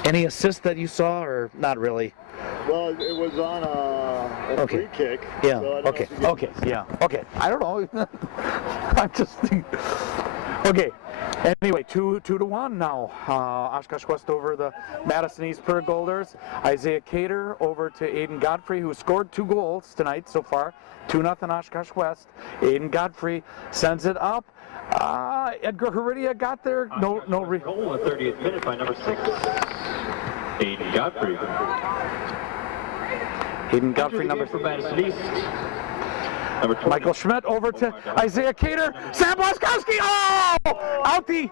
Any assist that you saw, or not really? Well, it was on a free kick. Yeah. So Okay. Okay. Yeah. Okay. I don't know. I'm just. Okay. Anyway, 2-1 now. Oshkosh West over the Madison East Per Golders. Isaiah Cater over to Aiden Godfrey, who scored 2 goals tonight so far. 2-0 Oshkosh West. Aiden Godfrey sends it up. Edgar Heredia got there. Goal in the 30th minute by number 6, Aiden Godfrey. Aiden Godfrey, number for Madison East. Michael Schmidt over to Isaiah Cater. Sam Blaskowski. Oh! Out the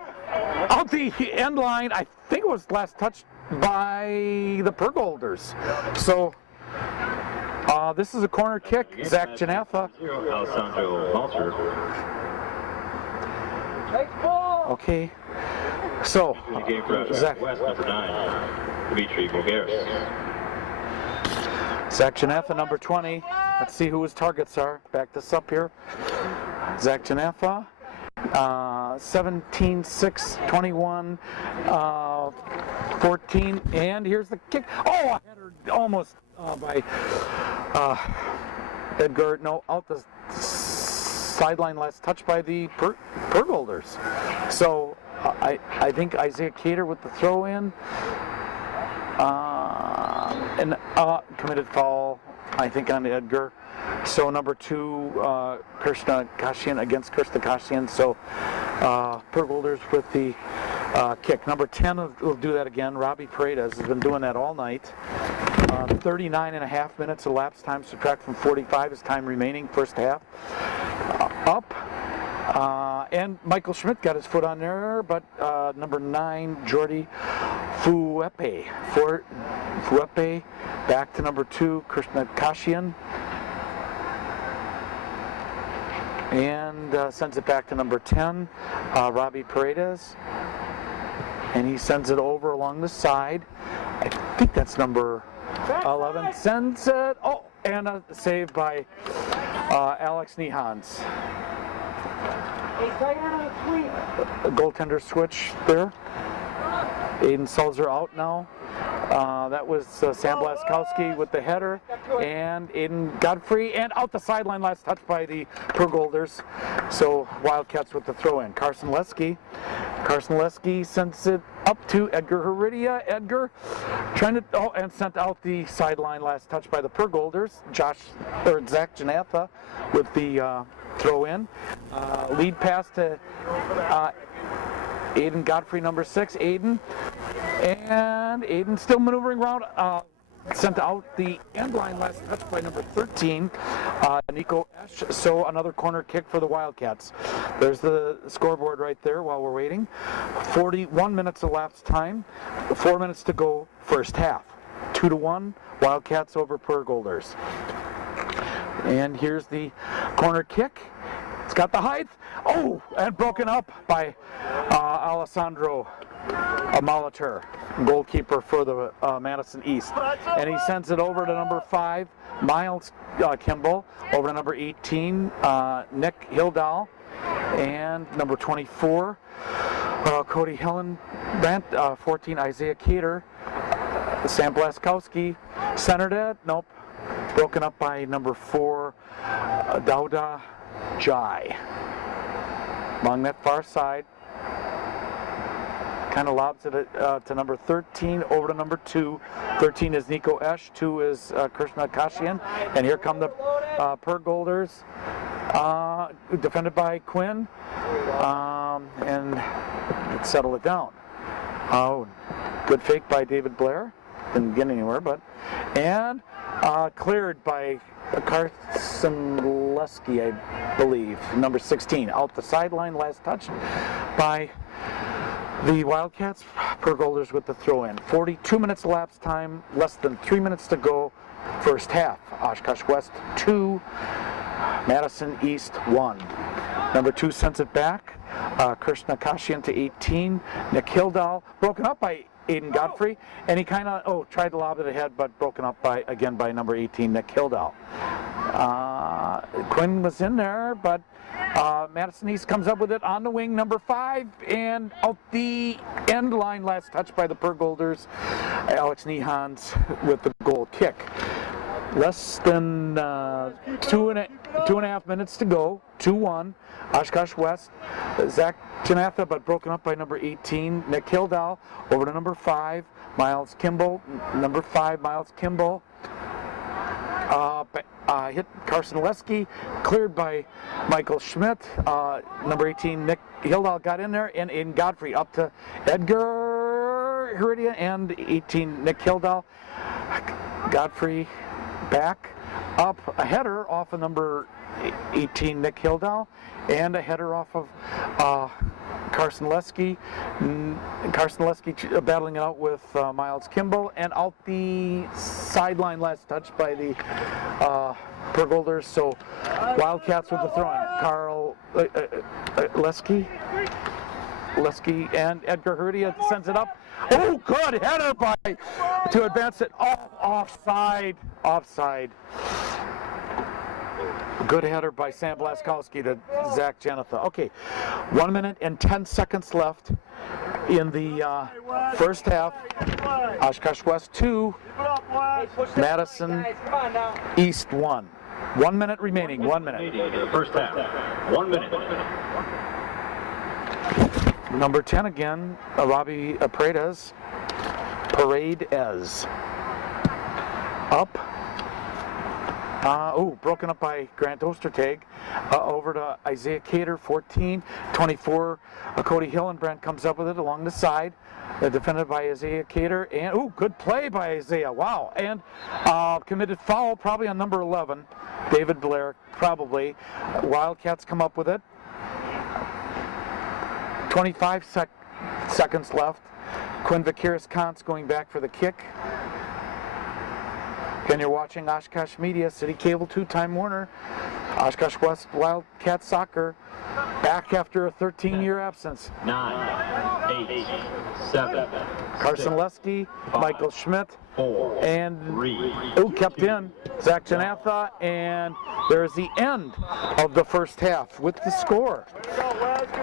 end line. I think it was last touched by the Per Golders. So this is a corner kick. Zach Janatha. Alessandro Malter. Okay. So Zach. West, number 9, Dimitri Bogaris. Zach Janatha, number 20. Let's see who his targets are. Back this up here. Zach Janatha, 17, 6, 21, 14, and here's the kick. Oh, almost by Edgar. No, out the sideline last touch by the Per Golders. So I think Isaiah Cater with the throw in. And committed foul, I think, on Edgar. So number 2, Krishna Kashian against Krishna Kashian. So Per Golders with the kick. Number 10 will do that again. Robbie Paredes has been doing that all night. 39.5 minutes elapsed time. Subtract from 45 is time remaining. First half. Up. And Michael Schmidt got his foot on there, but number 9, Jordi Fuepe. Fuepe back to number 2, Krishna Kashian. And sends it back to number 10, Robbie Paredes. And he sends it over along the side. I think that's number 11. Sends it. Oh, and a save by Alex Nehans. A goaltender switch there. Aiden Sulzer out now. That was Sam Blaskowski with the header, and Aiden Godfrey, and out the sideline last touch by the Per Golders. So Wildcats with the throw-in. Carson Lesky sends it up to Edgar Heredia. Edgar trying to, and sent out the sideline last touch by the Per Golders. Zach Janatha with the throw-in. Lead pass to Aiden Godfrey, number 6. Aiden still maneuvering around. Sent out the end line last touch by number 13, Nico Esch. So another corner kick for the Wildcats. There's the scoreboard right there while we're waiting. 41 minutes elapsed time. 4 minutes to go first half. 2-1 Wildcats over Per Golders. And here's the corner kick. It's got the height. Oh, and broken up by Alessandro Molitor, goalkeeper for the Madison East. And he sends it over to number 5, Miles Kimball, over to number 18, Nick Hildahl, and number 24, Cody Hillenbrandt, 14, Isaiah Cater, Sam Blaskowski, centered it. Nope. Broken up by number 4, Dauda Jai. Along that far side. Kind of lobs it to number 13, over to number 2. 13 is Nico Esch, 2 is Krishna Kashian. And here come the Per Golders, defended by Quinn, and settle it down. Oh, good fake by David Blair. Didn't get anywhere, but, and cleared by Carson Lesky, I believe, number 16. Out the sideline, last touch by the Wildcats. Per Golders with the throw-in. 42 minutes elapsed time, less than 3 minutes to go first half. Oshkosh West 2, Madison East 1. Number 2 sends it back. Krishna Kashian to 18. Nick Hildahl, broken up by Aiden Godfrey, and he kind of tried to lob it ahead, but broken up by number 18, Nick Hildahl. Quinn was in there, but Madison East comes up with it on the wing, number 5, and out the end line, last touch by the Per Golders, Alex Nehans with the goal kick. Less than two and a half minutes to go. 2-1. Oshkosh West. Zach Janatha, but broken up by number 18, Nick Hildahl. Over to number 5, Miles Kimball. Number 5, Miles Kimball. Hit Carson Leske, cleared by Michael Schmidt. Number 18, Nick Hildahl got in there, and Aiden Godfrey up to Edgar Heredia and 18, Nick Hildahl. Godfrey back up, a header off of number 18, Nick Hildahl, and a header off of Carson Leske. Carson Leske battling it out with Miles Kimball, and out the sideline last touch by the Pergolders. So Wildcats with the throw-in. Carl Leske and Edgar Heredia sends it up. Oh, good header to advance it. Offside. Good header by Sam Blaskowski to Zach Janatha. Okay, 1 minute and 10 seconds left in the first half. Oshkosh West 2, Madison East 1. 1 minute remaining. 1 minute. First half. 1 minute. Number 10 again, Robbie Paredes. Up. Broken up by Grant Ostertag. Over to Isaiah Cater, 14. 24, Cody Hillenbrand comes up with it along the side. Defended by Isaiah Cater. And, good play by Isaiah. Wow. And committed foul probably on number 11. David Blair, probably. Wildcats come up with it. 25 seconds left. Quinn Vakiris-Kantz going back for the kick. Again, you're watching Oshkosh Media, City Cable 2, Time Warner. Oshkosh West Wildcat Soccer back after a 13-year absence. 9, 8, 7. Carson Leske, Michael Schmidt, 4, and 3. Kept in Zach Janatha, and there's the end of the first half with the score.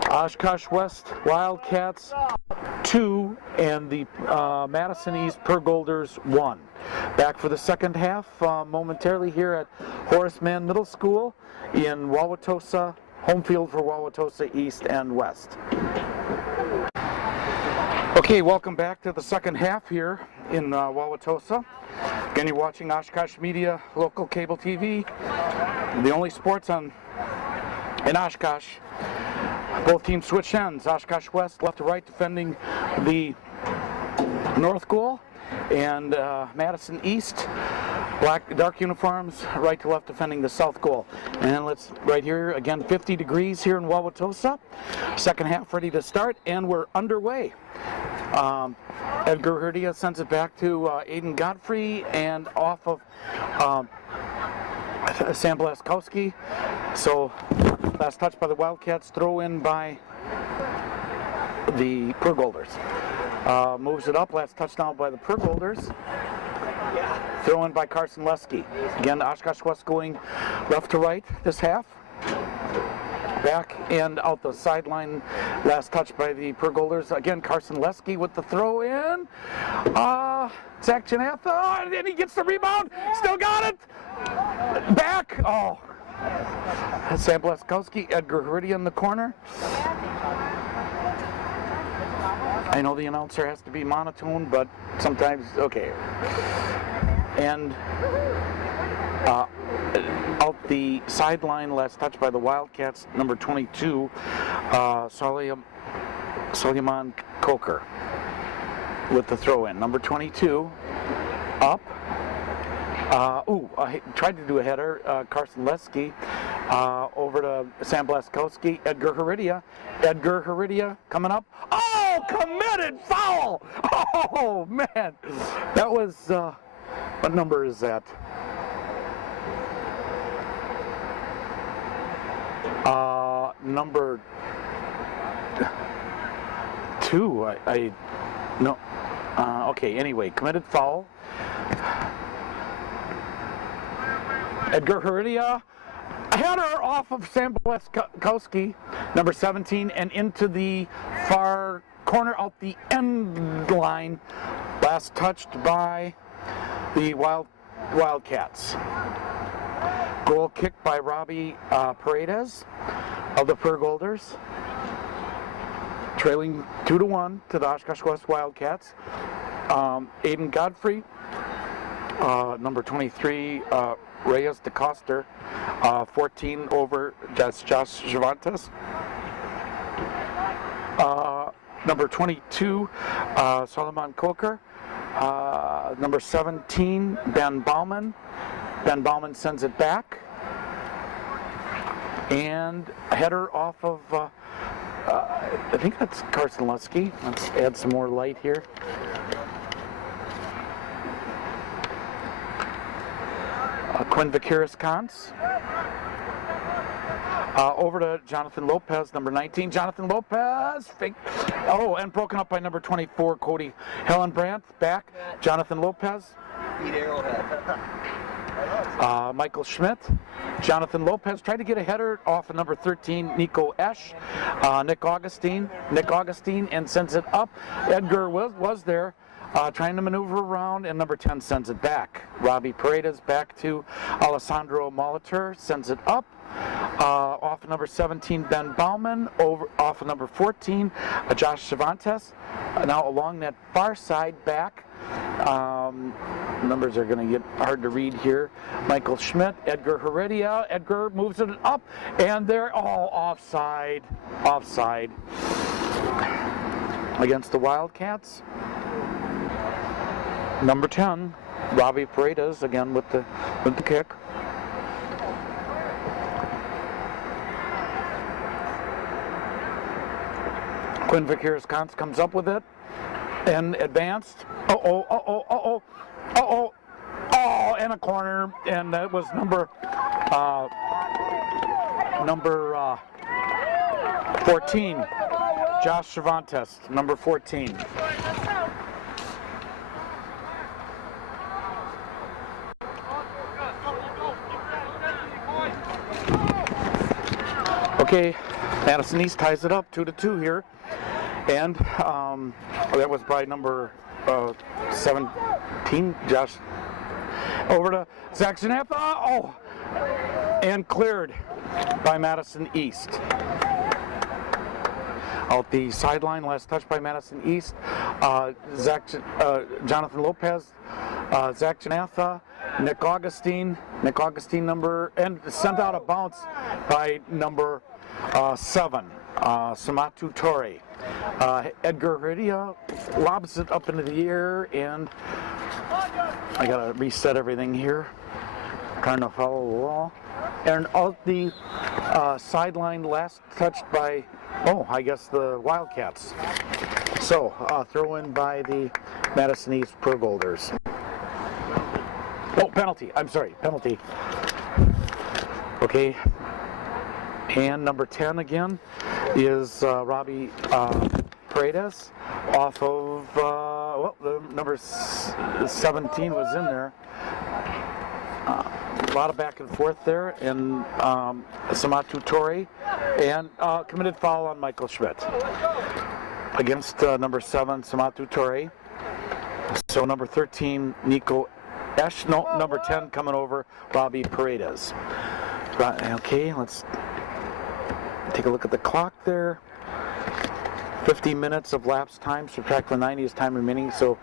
Oshkosh West Wildcats 2 and the Madison East Pergolders 1. Back for the second half momentarily here at Horace Mann Middle School in Wauwatosa, home field for Wauwatosa East and West. Okay, welcome back to the second half here in Wauwatosa. Again, you're watching Oshkosh Media, local cable TV, the only sports in Oshkosh. Both teams switch ends. Oshkosh West left to right defending the north goal, and Madison East, dark uniforms, right to left defending the south goal. And let's, right here, again, 50 degrees here in Wauwatosa. Second half ready to start, and we're underway. Edgar Heredia sends it back to Aiden Godfrey, and off of Sam Blaskowski. So last touch by the Wildcats, throw in by the Pergolders. Moves it up, last touchdown by the Pergolders. Throw in by Carson Leske. Again, Oshkosh West going left to right this half. Back and out the sideline, last touch by the Pergolders. Again, Carson Leske with the throw in. Zach Janatha, and then he gets the rebound. Still got it. Back. Sam Blaskowski, Edgar Heredia in the corner. I know the announcer has to be monotone, but sometimes, okay. And out the sideline, last touch by the Wildcats, number 22, Solomon Coker with the throw-in. Number 22, up. I tried to do a header. Carson Leske over to Sam Blaskowski. Edgar Heredia coming up. Oh, committed foul! Oh, man. That was, what number is that? Number 2. Okay, anyway, committed foul. Edgar Heredia, a header off of Sam Blaskowski, number 17, and into the far corner out the end line. Last touched by the Wildcats. Goal kicked by Robbie Paredes of the Pergolders. Trailing 2-1 to the Oshkosh West Wildcats. Aiden Godfrey, number 23, Reyes DeCoster, 14 over, that's Josh Cervantes. Number 22, Solomon Coker. Number 17, Ben Bauman. Ben Bauman sends it back. And a header off of, I think that's Carson Lusky. Let's add some more light here. Quinn Vakiris-Kantz. Over to Jonathan Lopez, number 19. Jonathan Lopez, fake. Oh, and broken up by number 24, Cody Hellenbrandt. Back, Jonathan Lopez. Michael Schmidt. Jonathan Lopez tried to get a header off of number 13, Nico Esch. Nick Augustine, and sends it up. Edgar was there. Trying to maneuver around, and number 10 sends it back. Robbie Paredes back to Alessandro Molitor, sends it up. Off of number 17, Ben Bauman, off of number 14, Josh Cervantes. Now along that far side back, numbers are going to get hard to read here. Michael Schmidt, Edgar Heredia. Edgar moves it up, and they're all offside against the Wildcats. Number 10, Robbie Paredes again with the kick. Quinn Vakiris-Kantz comes up with it and advanced. Oh, and a corner, and that was number 14, Josh Cervantes, number 14. Okay, Madison East ties it up 2-2 here, and that was by number 17, Josh. Over to Zach Janatha, and cleared by Madison East. Out the sideline, last touch by Madison East. Jonathan Lopez, Zach Janatha, Nick Augustine number, and sent out a bounce by number 7, Samatu Torre. Edgar Heredia lobs it up into the air, and I gotta reset everything here. Trying to follow the wall. And out the sideline, last touched by, I guess the Wildcats. So, throw in by the Madison East Pergolders. Penalty. I'm sorry, penalty. Okay. And number 10 again is Robbie Paredes off of, the number 17 was in there. A lot of back and forth there, and Samatu Torre, and committed foul on Michael Schmidt against number 7, Samatu Torre. So number 13, Nico Esch, number 10 coming over, Robbie Paredes. Okay, let's take a look at the clock there. 50 minutes of lapse time, subtract the 90 is time remaining, so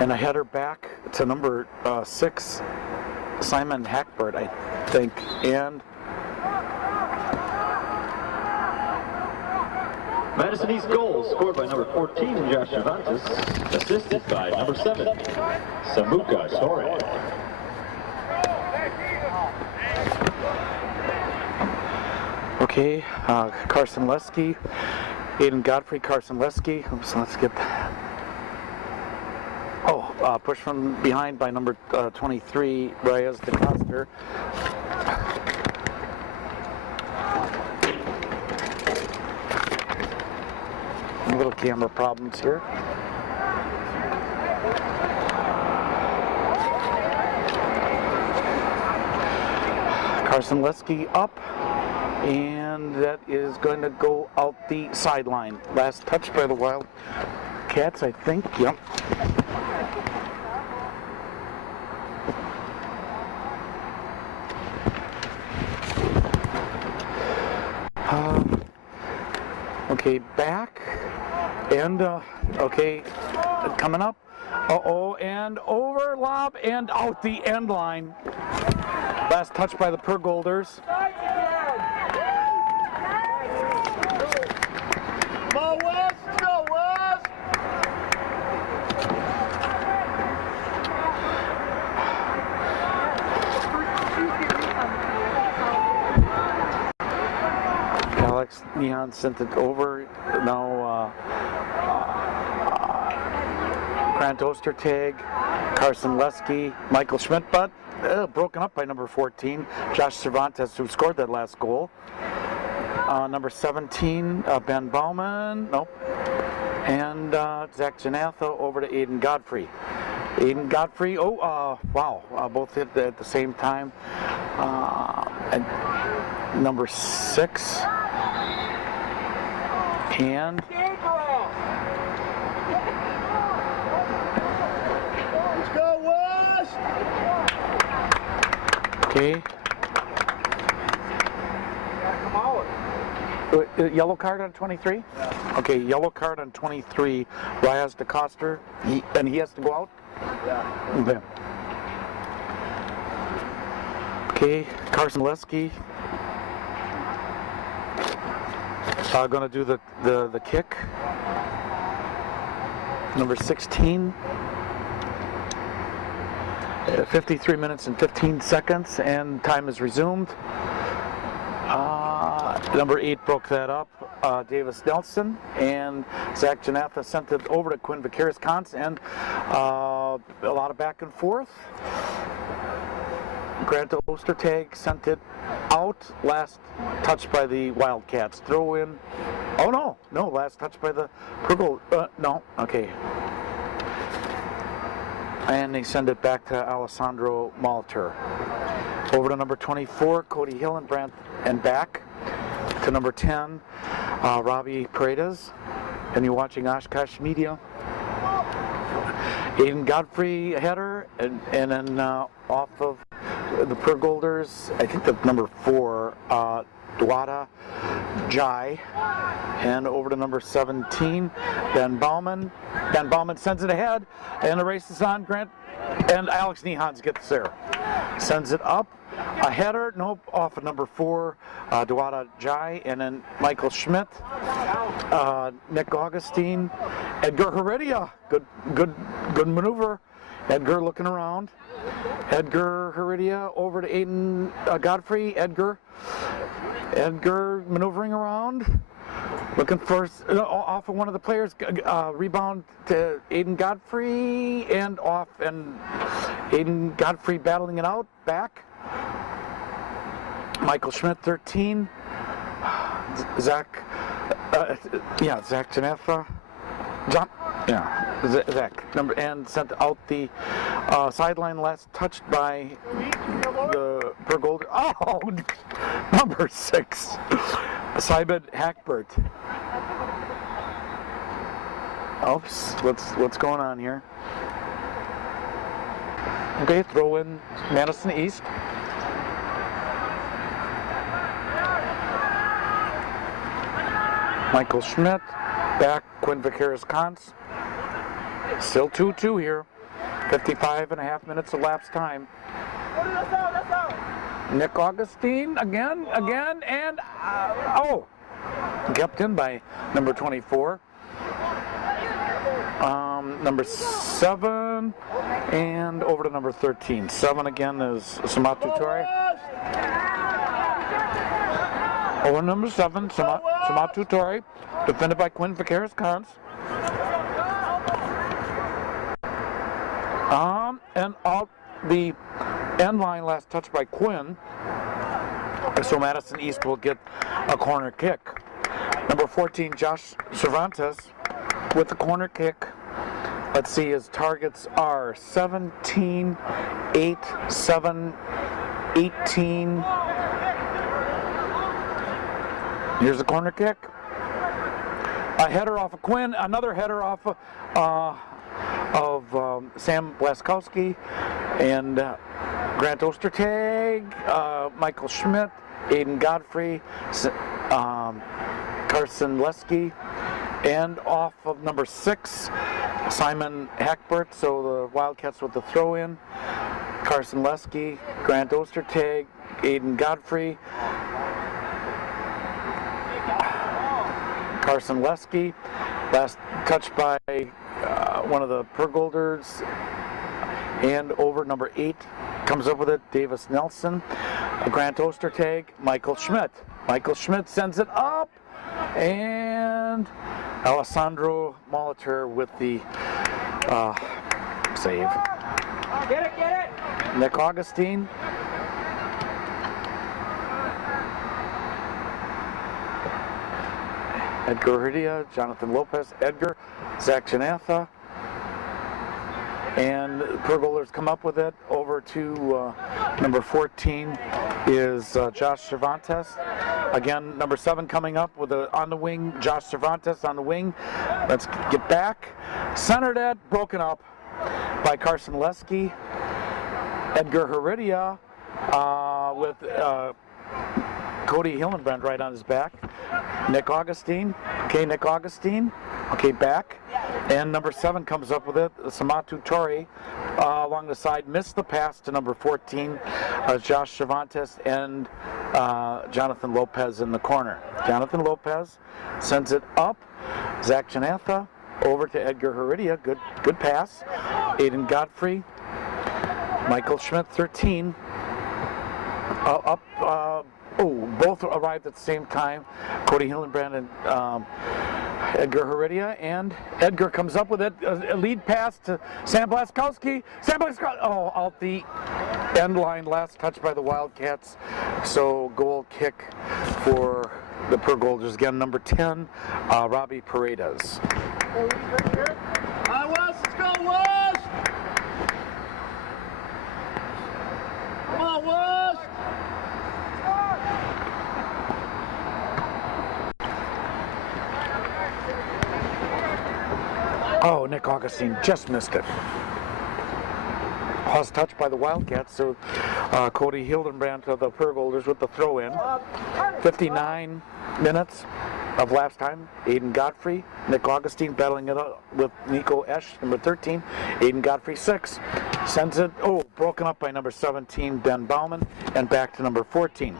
and a header back to number 6, Simon Hackbert, I think, and Madison East goal scored by number 14, Josh Cervantes, assisted by number 7, Samuka Torre. Okay, Carson Lesky, Aiden Godfrey, Carson Lesky. Oops, let's get that. Push from behind by number 23, Reyes DeCoster. Little camera problems here. Carson Lesky up, and that is going to go out the sideline. Last touch by the Wildcats. Wildcats, I think. Yep. Okay, back. And, okay, coming up. Uh-oh, and over, lob, and out the end line. Last touch by the Pergolders. Go West! Go West! Alex Neon sent it over. Now Grant Ostertag, Carson Lesky, Michael Schmidt, but broken up by number 14, Josh Cervantes, who scored that last goal. Number 17, Ben Bauman, nope. And Zach Janatha over to Aiden Godfrey. Aiden Godfrey, wow, both hit at the same time. And number 6. And Let's go West! okay. Yellow card on 23? Yeah. Okay, yellow card on 23. Ryaz DeCoster, and he has to go out? Yeah. Okay. Okay, Carson Lesky. Going to do the kick. Number 16. 53 minutes and 15 seconds, and time is resumed. Number 8 broke that up. Davis Nelson, and Zach Janatha sent it over to Quinn Vaqueros-Cons, and a lot of back and forth. Grant Ostertag sent it out. Last touch by the Wildcats. Throw in. Oh no, last touch by the Purple. No, okay. And they send it back to Alessandro Malter. Over to number 24, Cody Hill and back to number 10, Robbie Paredes. And you're watching Oshkosh Media. Aiden Godfrey header, and then off of the Pergolders, I think the number 4, Dwada Jai, and over to number 17, Ben Bauman. Ben Bauman sends it ahead, and the race is on. Grant and Alex Nehans gets there. Sends it up. A header, nope, off of number 4, Dwada Jai, and then Michael Schmidt, Nick Augustine, Edgar Heredia. Good maneuver. Edgar looking around. Edgar Heredia over to Aiden Godfrey. Edgar maneuvering around. Looking for off of one of the players. Rebound to Aiden Godfrey and off, and Aiden Godfrey battling it out. Back. Michael Schmidt 13. Zach Janatha. Zach and sent out the sideline, last touched by the Pergold. Oh, number 6, Sybert Hackbert. Oops, what's going on here? Okay, throw in Madison East. Michael Schmidt, back Quinn Vaqueros-Cons. Still 2-2 here. 55.5 minutes elapsed time. Nick Augustine again, and kept in by number 24. Number 7, and over to number 13. 7 again is Samatu Torre. Over number 7, Samatu Torre, defended by Quinn Vaqueros-Cons. And off the end line, last touch by Quinn. So Madison East will get a corner kick. Number 14, Josh Cervantes with the corner kick. Let's see, his targets are 17, 8, 7, 18. Here's the corner kick. A header off of Quinn, another header off of Sam Blaskowski, and Grant Ostertag, Michael Schmidt, Aiden Godfrey, Carson Lesky, and off of number 6, Simon Hackbert. So the Wildcats with the throw in. Carson Lesky, Grant Ostertag, Aiden Godfrey, Carson Lesky, last touch by one of the Pergolders, and over number 8 comes up with it, Davis Nelson, Grant Ostertag, Michael Schmidt. Michael Schmidt sends it up, and Alessandro Molitor with the save. Get it, get it! Nick Augustine. Edgar Herdia, Jonathan Lopez, Edgar, Zach Janatha, and Pergolders come up with it. Over to number 14 is Josh Cervantes. Again, number 7 coming up with on the wing, Josh Cervantes on the wing. Let's get back. Centered it, broken up by Carson Lesky. Edgar Heredia with Cody Hillenbrand right on his back. Nick Augustine. Okay, Nick Augustine. Okay, back. And number 7 comes up with it. Samatu Torre along the side. Missed the pass to number 14, Josh Cervantes, and Jonathan Lopez in the corner. Jonathan Lopez sends it up. Zach Janatha over to Edgar Heredia. Good pass. Aiden Godfrey. Michael Schmidt, 13. Both arrived at the same time. Cody Hillenbrand and Edgar Heredia, and Edgar comes up with it. A lead pass to Sam Blaskowski. Sam Blaskowski, out the end line. Last touch by the Wildcats. So goal kick for the Pergolders. Again, number 10, Robbie Paredes. West, let's go, West! Come on, West! Oh, Nick Augustine just missed it. Was touched by the Wildcats, so Cody Hildenbrand of the Pergolders with the throw in. 59 minutes of lapse time. Aiden Godfrey, Nick Augustine battling it up with Nico Esch, number 13. Aiden Godfrey, 6. Sends it, broken up by number 17, Ben Bauman, and back to number 14,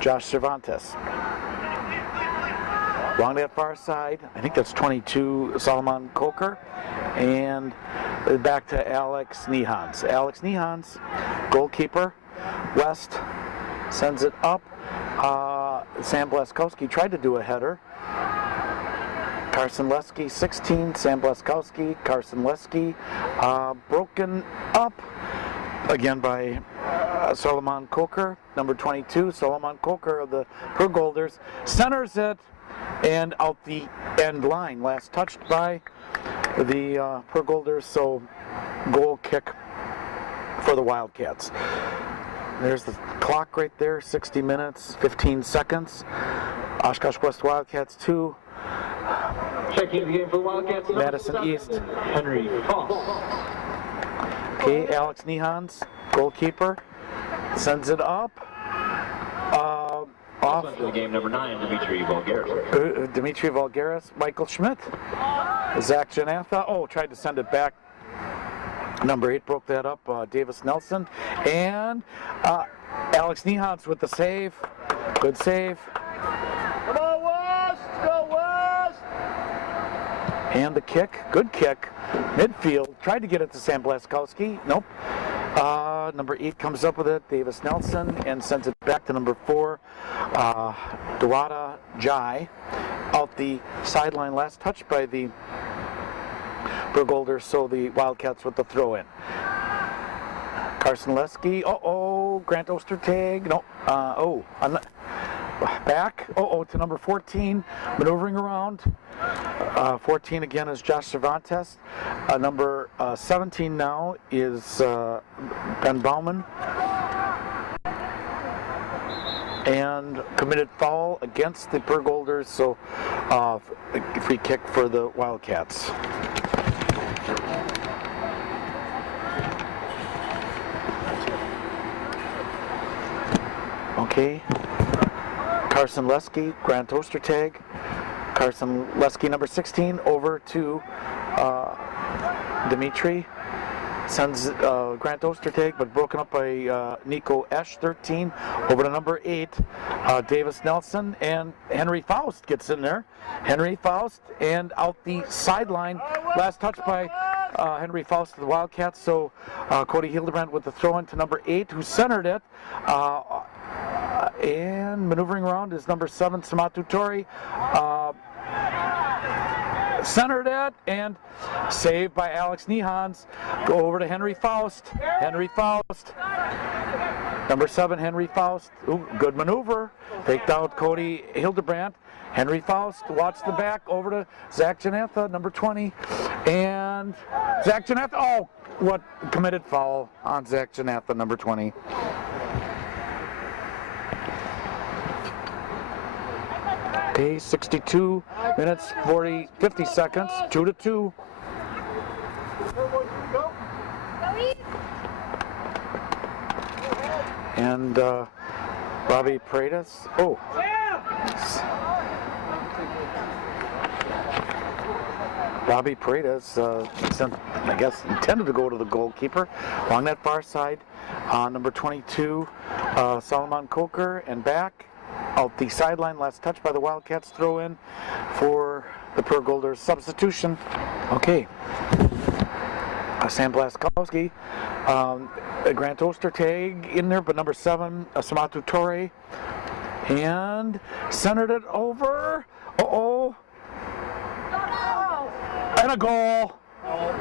Josh Cervantes. Along that far side, I think that's 22, Solomon Coker, and back to Alex Nehans. Alex Nehans, goalkeeper. West sends it up. Sam Blaskowski tried to do a header. Carson Lesky, 16, Sam Blaskowski, Carson Lesky, broken up again by Solomon Coker, number 22, Solomon Coker of the Pergolders, centers it, and out the end line. Last touched by the Pergolders, so goal kick for the Wildcats. There's the clock right there, 60 minutes, 15 seconds. Oshkosh West Wildcats 2. Checking the game for the Wildcats. Madison East. Henry Foss. Okay, Alex Nehans, goalkeeper, sends it up. Off. The game number 9, Dimitri Volgaris. Dimitri Volgaris, Michael Schmidt, Zach Janatha. Tried to send it back. Number 8 broke that up. Davis Nelson, and Alex Nehans with the save. Good save. Come on, West! Go, West! And the kick. Good kick. Midfield. Tried to get it to Sam Blaskowski. Nope. Number 8 comes up with it, Davis Nelson, and sends it back to number 4, Dorada Jai, out the sideline. Last touch by the Pergolders, so the Wildcats with the throw in. Carson Lesky, Grant Ostertag, back, to number 14, maneuvering around. 14 again is Josh Cervantes. Number 17 now is Ben Bauman. and committed foul against the Pergolders, so free kick for the Wildcats. Okay, Carson Lesky, Grant Ostertag. Carson Lesky, number 16, over to Dimitri. Sends Grant Ostertag, but broken up by Nico Esch, 13, over to number 8, Davis Nelson, and Henry Faust gets in there. Henry Faust, and out the sideline, last touch by Henry Faust of the Wildcats, so Cody Hildebrand with the throw-in to number 8, who centered it, and maneuvering around is number 7, Samatu Tori. Centered it and saved by Alex Nehans. Go over to Henry Faust. Henry Faust. Number 7, Henry Faust. Ooh, good maneuver. Faked out Cody Hildebrand. Henry Faust, watch the back, over to Zach Janatha, number 20. And Zach Janatha, oh, what committed foul on Zach Janatha, number 20. Okay, 62 minutes, 50 seconds, 2-2. And Robbie Paredes, oh. Robbie Paredes, sent, I guess, intended to go to the goalkeeper along that far side. Number 22, Solomon Coker, and back. Out the sideline, last touch by the Wildcats, throw in for the Pergolders substitution. Okay. Sam Blaskowski, Grant Ostertag in there, but number 7, Samatu Torre, and centered it over. Uh-oh. And a goal.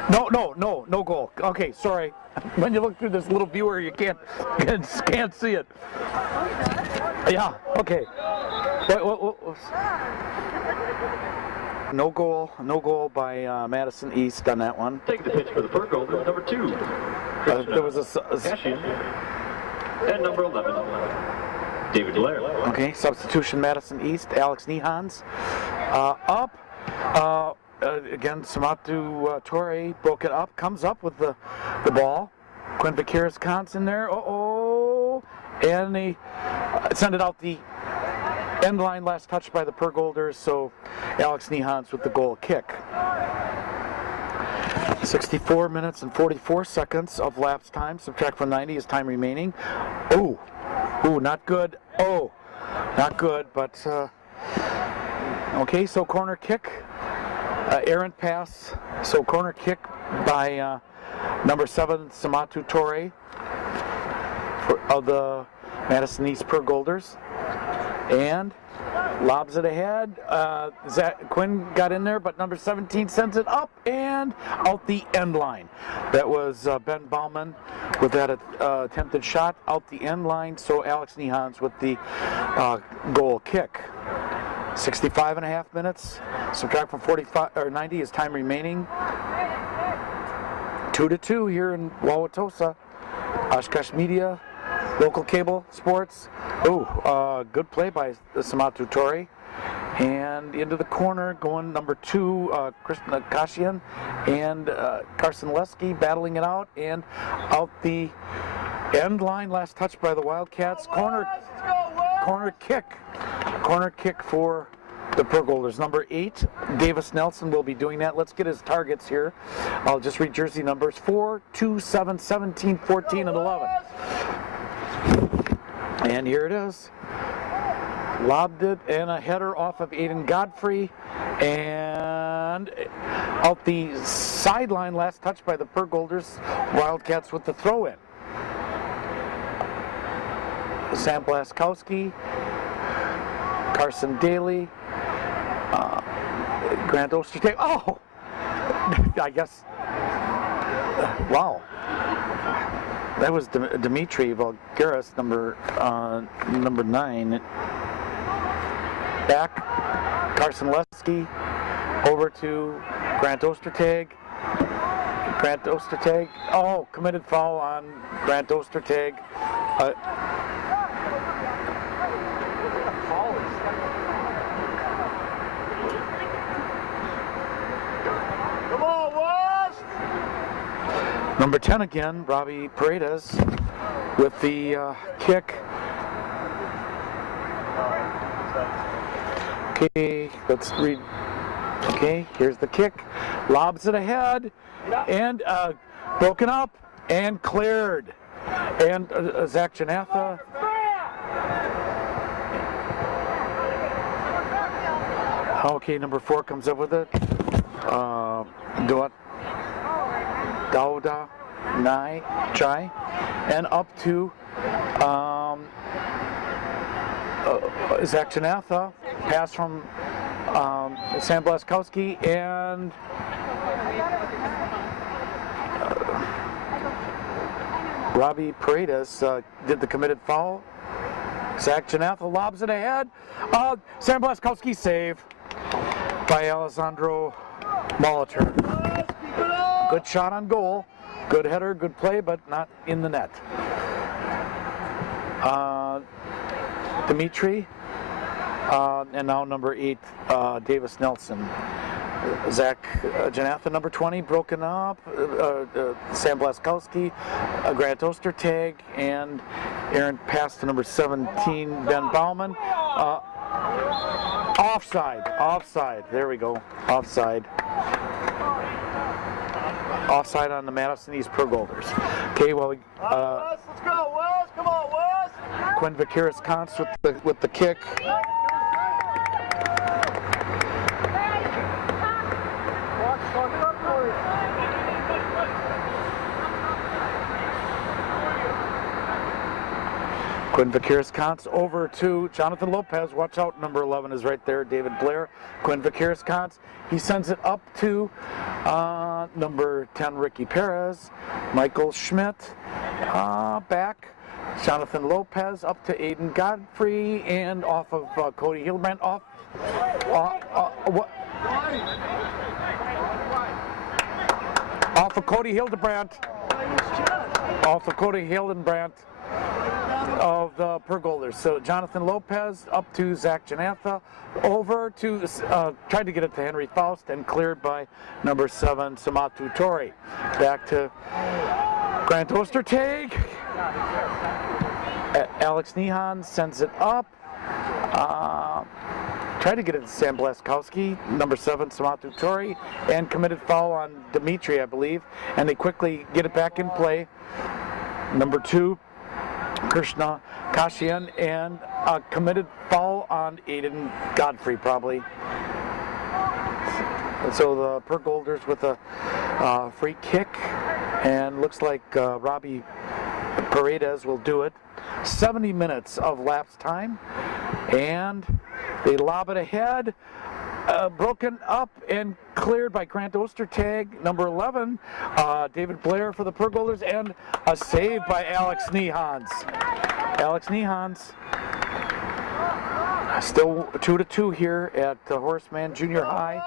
No goal. Okay, sorry. When you look through this little viewer, you can't see it. Yeah, okay. No goal by Madison East on that one. Take the pitch for the Pergolders, number 2. There was Cashian, and number 11, David Blair. Okay, substitution Madison East, Alex Nehans. Up. Again, Samatu Torre broke it up, comes up with the ball. Quinn Vakiris in there. Uh-oh. And they send it out the end line, last touch by the Pergolders, so Alex Nehans with the goal kick. 64 minutes and 44 seconds of lapse time. Subtract from 90 is time remaining. Ooh, not good. Oh, not good, but okay, so corner kick. Errant pass, so corner kick by number 7, Samatu Torre of the Madison East Pergolders, and lobs it ahead. Quinn got in there, but number 17 sends it up and out the end line. That was Ben Bauman with that attempted shot out the end line, so Alex Nehans with the goal kick. 65.5 minutes. Subtract from 45 or 90 is time remaining. 2-2 here in Wauwatosa. Oshkosh Media, local cable sports. Good play by Samatu Torre. And into the corner, going number 2, Krishna Kashian and Carson Lesky battling it out, and out the end line, last touch by the Wildcats. Corner kick for the Pergolders. Number 8, Davis Nelson will be doing that. Let's get his targets here. I'll just read jersey numbers: 4, 2, 7, 17, 14, and 11. And here it is. Lobbed it, and a header off of Aiden Godfrey, and out the sideline, last touch by the Pergolders. Wildcats with the throw-in. Sam Blaskowski, Carson Daly, Grant Ostertag. Oh, I guess. Wow. That was Dimitri Valgaris, number 9. Back, Carson Lesky, over to Grant Ostertag. Oh, committed foul on Grant Ostertag. Number 10 again, Robbie Paredes with the kick. Okay, let's read. Okay, here's the kick. Lobs it ahead, and broken up and cleared. And Zach Janatha. Okay, number 4 comes up with it. Dauda Nai Chai, and up to Zach Janatha. Pass from Sam Blaskowski, and Robbie Paredes did the committed foul. Zach Janatha lobs it ahead. Sam Blaskowski save by Alessandro Molitor. Good shot on goal. Good header, good play, but not in the net. Dimitri, and now number 8, Davis Nelson. Zach Janatha, number 20, broken up. Sam Blaskowski, Grant Ostertag, and Aaron pass to number 17, Ben Bauman. Offside. There we go. Offside on the Madison East Pearl Golders. Okay, well, Wes, let's go, Wes. Come on, Wes. Quinn Vakiris-Kantz with the kick. Quinn Vakiris-Kantz over to Jonathan Lopez. Watch out, number 11 is right there, David Blair. Quinn Vakiris-Kantz, he sends it up to number 10, Ricky Perez. Michael Schmidt, back. Jonathan Lopez up to Aiden Godfrey, and off of Cody Hildebrand. Off of Cody Hildebrand. Off of Cody Hildebrand of the Pearl Golders. So Jonathan Lopez up to Zach Janatha, over to tried to get it to Henry Faust, and cleared by number 7, Samatu Tori. Back to Grant Ostertag. Alex Nehan sends it up. Tried to get it to Sam Blaskowski, number 7, Samatu Tori, and committed foul on Dimitri, I believe. And they quickly get it back in play. Number 2, Krishna Kashian, and a committed foul on Aiden Godfrey, probably. So the Pearl Golders with a free kick, and looks like Robbie Paredes will do it. 70 minutes of lapse time, and they lob it ahead. Broken up and cleared by Grant Ostertag, number 11, David Blair for the Pearl Golders, and a save by Alex Nehans. Alex Nehans, still 2-2 here at the Horace Mann Junior High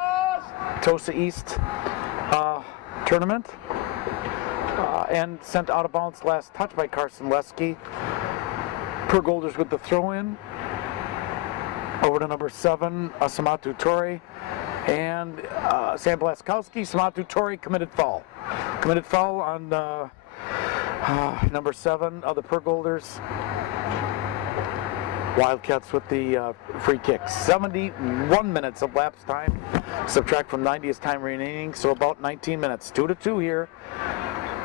Tosa East tournament, and sent out of bounds last touch by Carson Lesky. Pearl Golders with the throw-in. Over to number 7, Samatu Tori, and Sam Blaskowski. Samatu Tori committed foul. Committed foul on number 7 of the Pearl Golders. Wildcats with the free kick. 71 minutes of lapse time. Subtract from 90 is time remaining, so about 19 minutes. 2-2 here.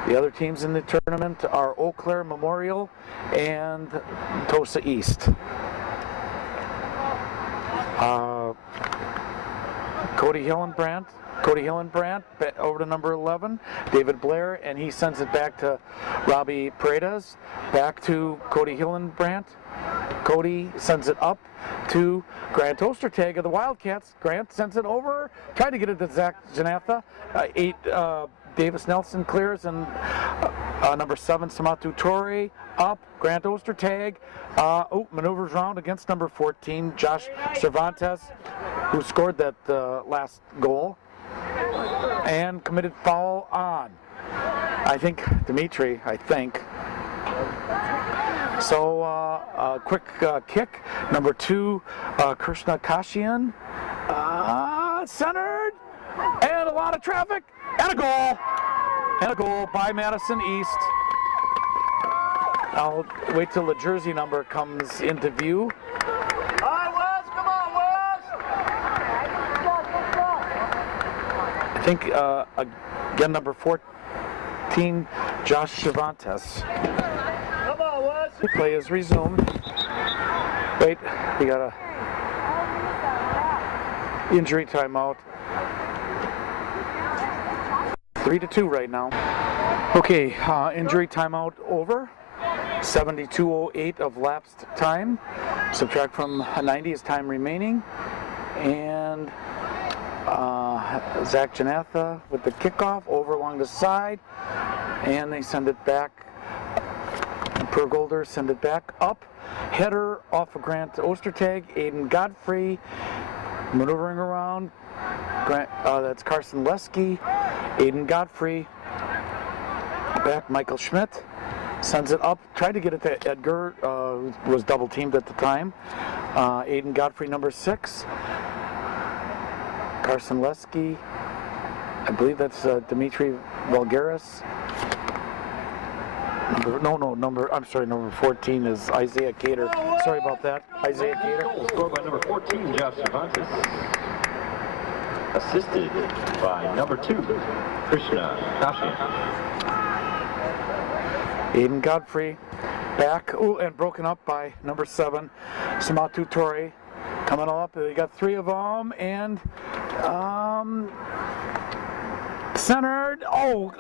The other teams in the tournament are Eau Claire Memorial and Tosa East. Cody Hillenbrandt over to number 11, David Blair, and he sends it back to Robbie Paredes. Back to Cody Hillenbrandt. Cody sends it up to Grant Ostertag of the Wildcats. Grant sends it over, tried to get it to Zach Janatha. 8, Davis Nelson clears, and number 7, Samatu Tori up. Grant Ostertag maneuvers around against number 14, Josh Cervantes, who scored that last goal, and committed foul on, I think, Dimitri, So a quick kick. Number 2, Krishna Kashian, centered, and a lot of traffic, and a goal. And a goal by Madison East. I'll wait till the jersey number comes into view. All right, Wes, come on, Wes. I think, again, number 14, Josh Cervantes. Come on, Wes. The play is resumed. Wait, we got a injury timeout. 3-2 right now. Okay, injury timeout over. 72:08 of lapsed time. Subtract from 90 is time remaining. And Zach Janatha with the kickoff over along the side. And they send it back. Per Golder send it back up. Header off of Grant Ostertag. Aiden Godfrey maneuvering around. That's Carson Lesky. Aiden Godfrey. Back Michael Schmidt. Sends it up. Tried to get it to Edgar. Who was double teamed at the time. Aiden Godfrey, number 6. Carson Lesky. I believe that's Dimitri Valgaris. Number 14 is Isaiah Cater. Sorry about that. Isaiah Cater. Scored by number 14, Josh Cervantes. Assisted by number 2, Krishna Kashian. Aiden Godfrey back. Ooh, and broken up by number 7, Samatu Torre. Coming up. They got 3 of them. And centered. Oh,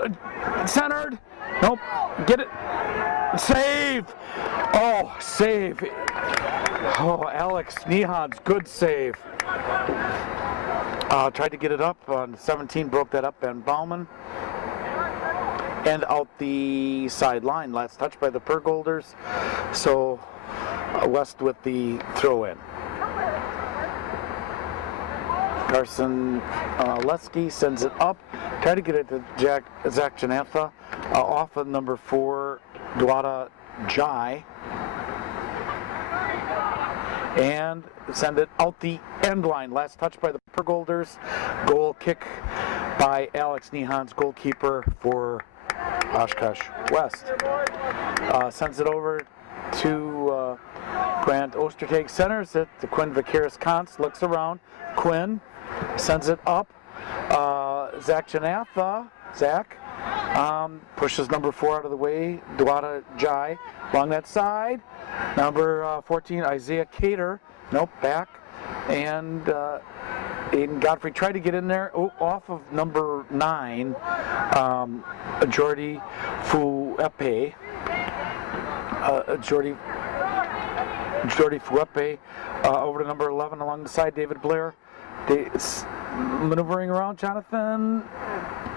centered. Nope. Get it. Save. Oh, save. Oh, Alex Nehan's good save. Tried to get it up on 17, broke that up, Ben Bauman. And out the sideline. Last touch by the Pergolders. So West with the throw-in. Carson Lesky sends it up. Try to get it to Zach Janatha. Off of number 4, Dwada Jai. And send it out the end line. Last touch by the Pergolders. Goal kick by Alex Nehan's goalkeeper for Oshkosh West. Sends it over to Grant Ostertag. Centers it to Quinn Vaqueris-Kantz. Looks around. Quinn sends it up. Zach Janatha. Zach pushes number 4 out of the way. Dwada Jai along that side. Number 14, Isaiah Cater. Nope, back. And Aiden Godfrey tried to get in there. Oh, off of number 9, Jordi Fuepe. Jordi Fuepe over to number 11 along the side, David Blair. Maneuvering around Jonathan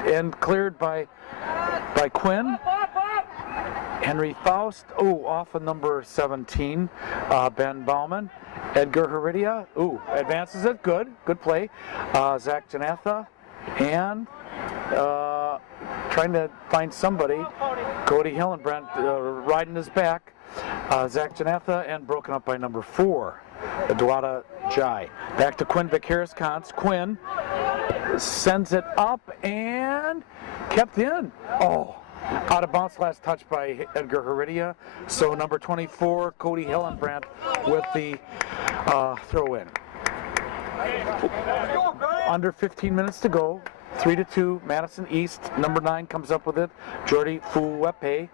and cleared by Quinn. Henry Faust, off of number 17, Ben Bauman. Edgar Heredia, advances it, good play. Zach Janatha, and trying to find somebody. Cody Hillenbrand riding his back. Zach Janatha, and broken up by number 4, Dwada Jai. Back to Quinn Vaqueris-Kantz. Quinn sends it up and kept in. Out of bounds, last touch by Edgar Heredia. So number 24, Cody Hillenbrand with the throw-in. Under 15 minutes to go. 3-2, Madison East. Number 9 comes up with it. Jordi Fuepe.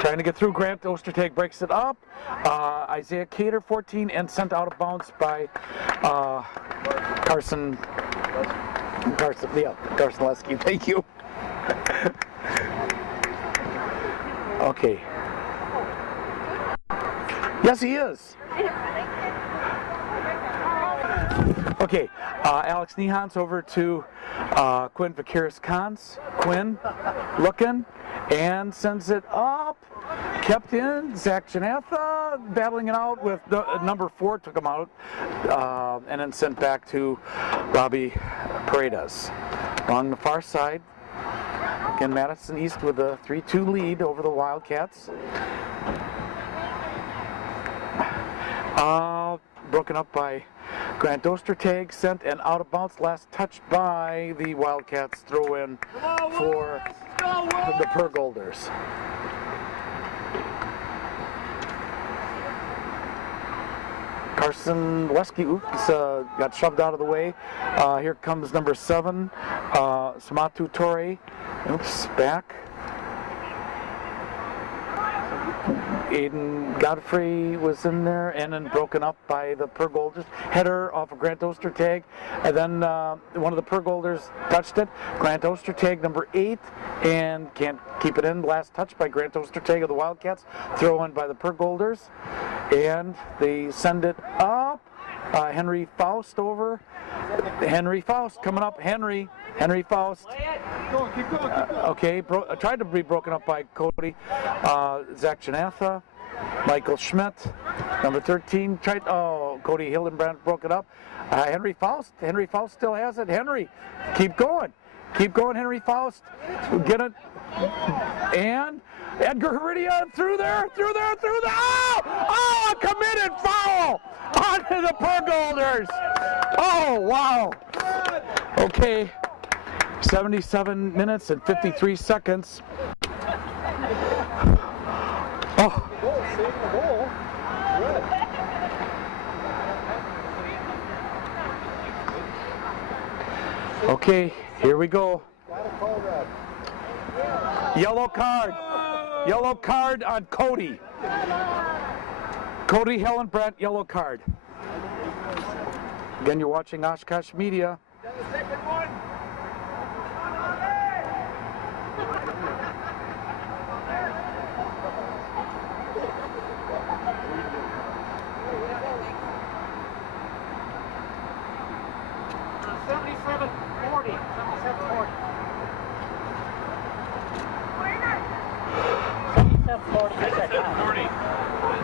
Trying to get through. Grant Ostertag breaks it up. Isaiah Cater, 14, and sent out of bounds by Carson Lesky. Thank you. Okay. Yes, he is. Okay, Alex Nehan's over to Quinn Vaqueris-Kantz. Quinn looking and sends it up. Kept in. Zach Janatha battling it out with number 4, took him out, and then sent back to Robbie Paredes. Along the far side, again, Madison East with a 3-2 lead over the Wildcats. Broken up by Grant Ostertag sent and out of bounds. Last touch by the Wildcats. Throw in for the Pergolders. Carson Wesky, got shoved out of the way. Here comes number 7, Samatu Torre. Oops, back. Aiden Godfrey was in there and then broken up by the Pergolders. Header off of Grant Ostertag. And then one of the Pergolders touched it. Grant Ostertag, number 8, and can't keep it in. Last touch by Grant Ostertag of the Wildcats. Throw in by the Pergolders. And they send it up. Henry Faust over. Henry Faust coming up. Henry Faust. Okay, tried to be broken up by Cody. Zach Janatha. Michael Schmidt. Number 13 tried. Oh, Cody Hildenbrand broke it up. Henry Faust. Henry Faust still has it. Henry, keep going. Keep going, Henry Faust. Get it. And Edgar Heredia through there. Oh, a committed foul onto the Pergolders. Oh, wow. Okay, 77 minutes and 53 seconds. Oh. Okay, here we go. Yellow card on Cody. Cody Hillenbrand, yellow card. Again, you're watching Oshkosh Media.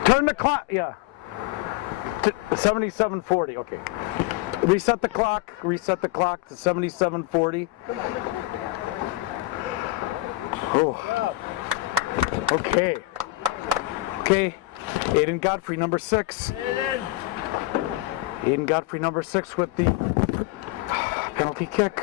Turn the clock, yeah. 77:40, okay. Reset the clock to 77:40. Oh. Okay. Aiden Godfrey, number 6. Aiden Godfrey, number 6 with the penalty kick.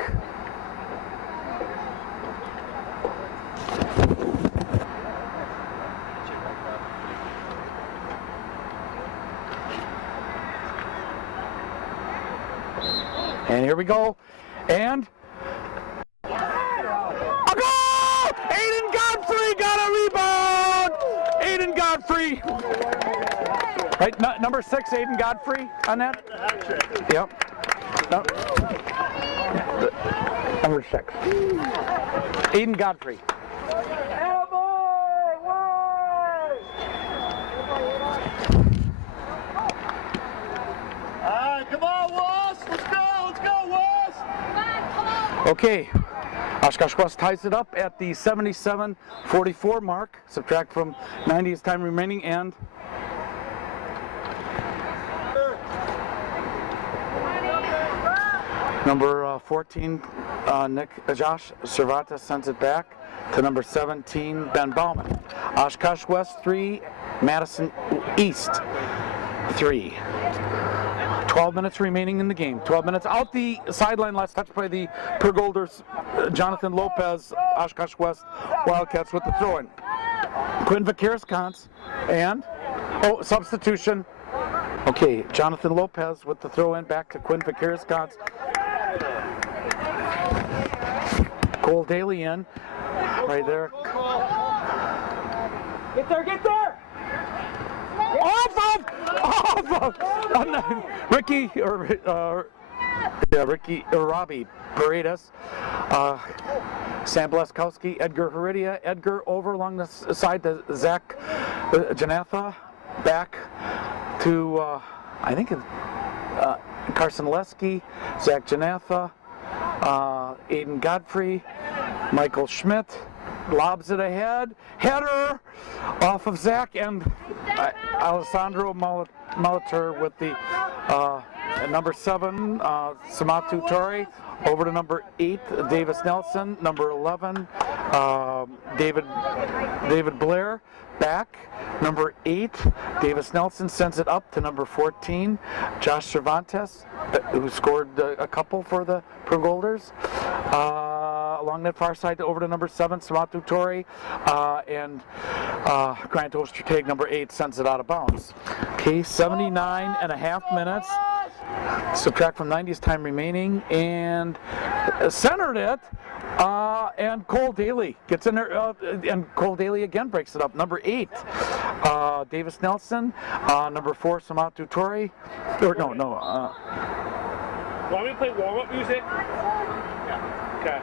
And here we go. And a goal! Aiden Godfrey got a rebound! Aiden Godfrey. Right, number 6, Aiden Godfrey on that? Yep. No. Number 6. Aiden Godfrey. Come on, West! Let's go, West! Okay, Oshkosh West ties it up at the 77:44 mark. Subtract from 90 is time remaining, and number 14, Josh Servata sends it back to number 17, Ben Bauman. Oshkosh West 3, Madison East 3. 12 minutes remaining in the game. 12 minutes out the sideline. Last touch by the Pergolders. Jonathan Lopez, Oshkosh West Wildcats with the throw-in. Quinn Vakiris-Kantz and substitution. Okay, Jonathan Lopez with the throw-in back to Quinn Vakiris-Kantz. Cole Daly in right there. Get there! Off of Robbie Paredes, Sam Bleskowski, Edgar Heredia. Edgar over along the side to Zach Janatha, back to I think Carson Leski, Zach Janatha, Aiden Godfrey, Michael Schmidt. Lobs it ahead. Header off of Zach and Alessandro Molitor with the number 7, Samatu Torre. Over to number 8, Davis Nelson. Number 11, David Blair. Back Number 8, Davis Nelson sends it up to number 14, Josh Cervantes, who scored a couple for the Pergolders. Along that far side over to number 7, Samatu Torre, and Grant Ostertag, number 8, sends it out of bounds. Okay, 79.5 minutes. Subtract from 90 is time remaining, and centered it. And Cole Daly gets in there, and Cole Daly again breaks it up. Number 8, Davis Nelson. Number 4, Samatu Torre. Or no. Want me to play warm-up music? Okay.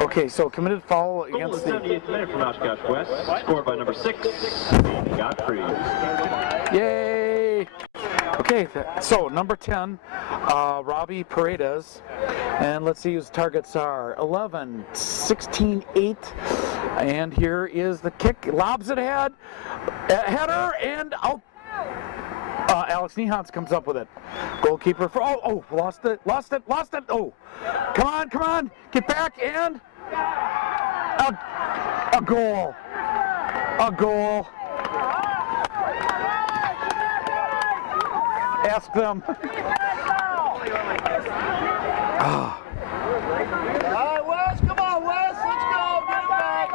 Okay, so committed foul against the 78th minute from Oshkosh West, scored by number 6, Godfrey. Yay! Okay, so number 10, Robbie Paredes, and let's see whose targets are 11, 16, 8, and here is the kick, lobs it ahead, header, and out. Alex Nehans comes up with it. Goalkeeper for, lost it, oh, come on, get back, and a goal. Ask them. All right, Wes, come on, Wes, let's go. Get it back.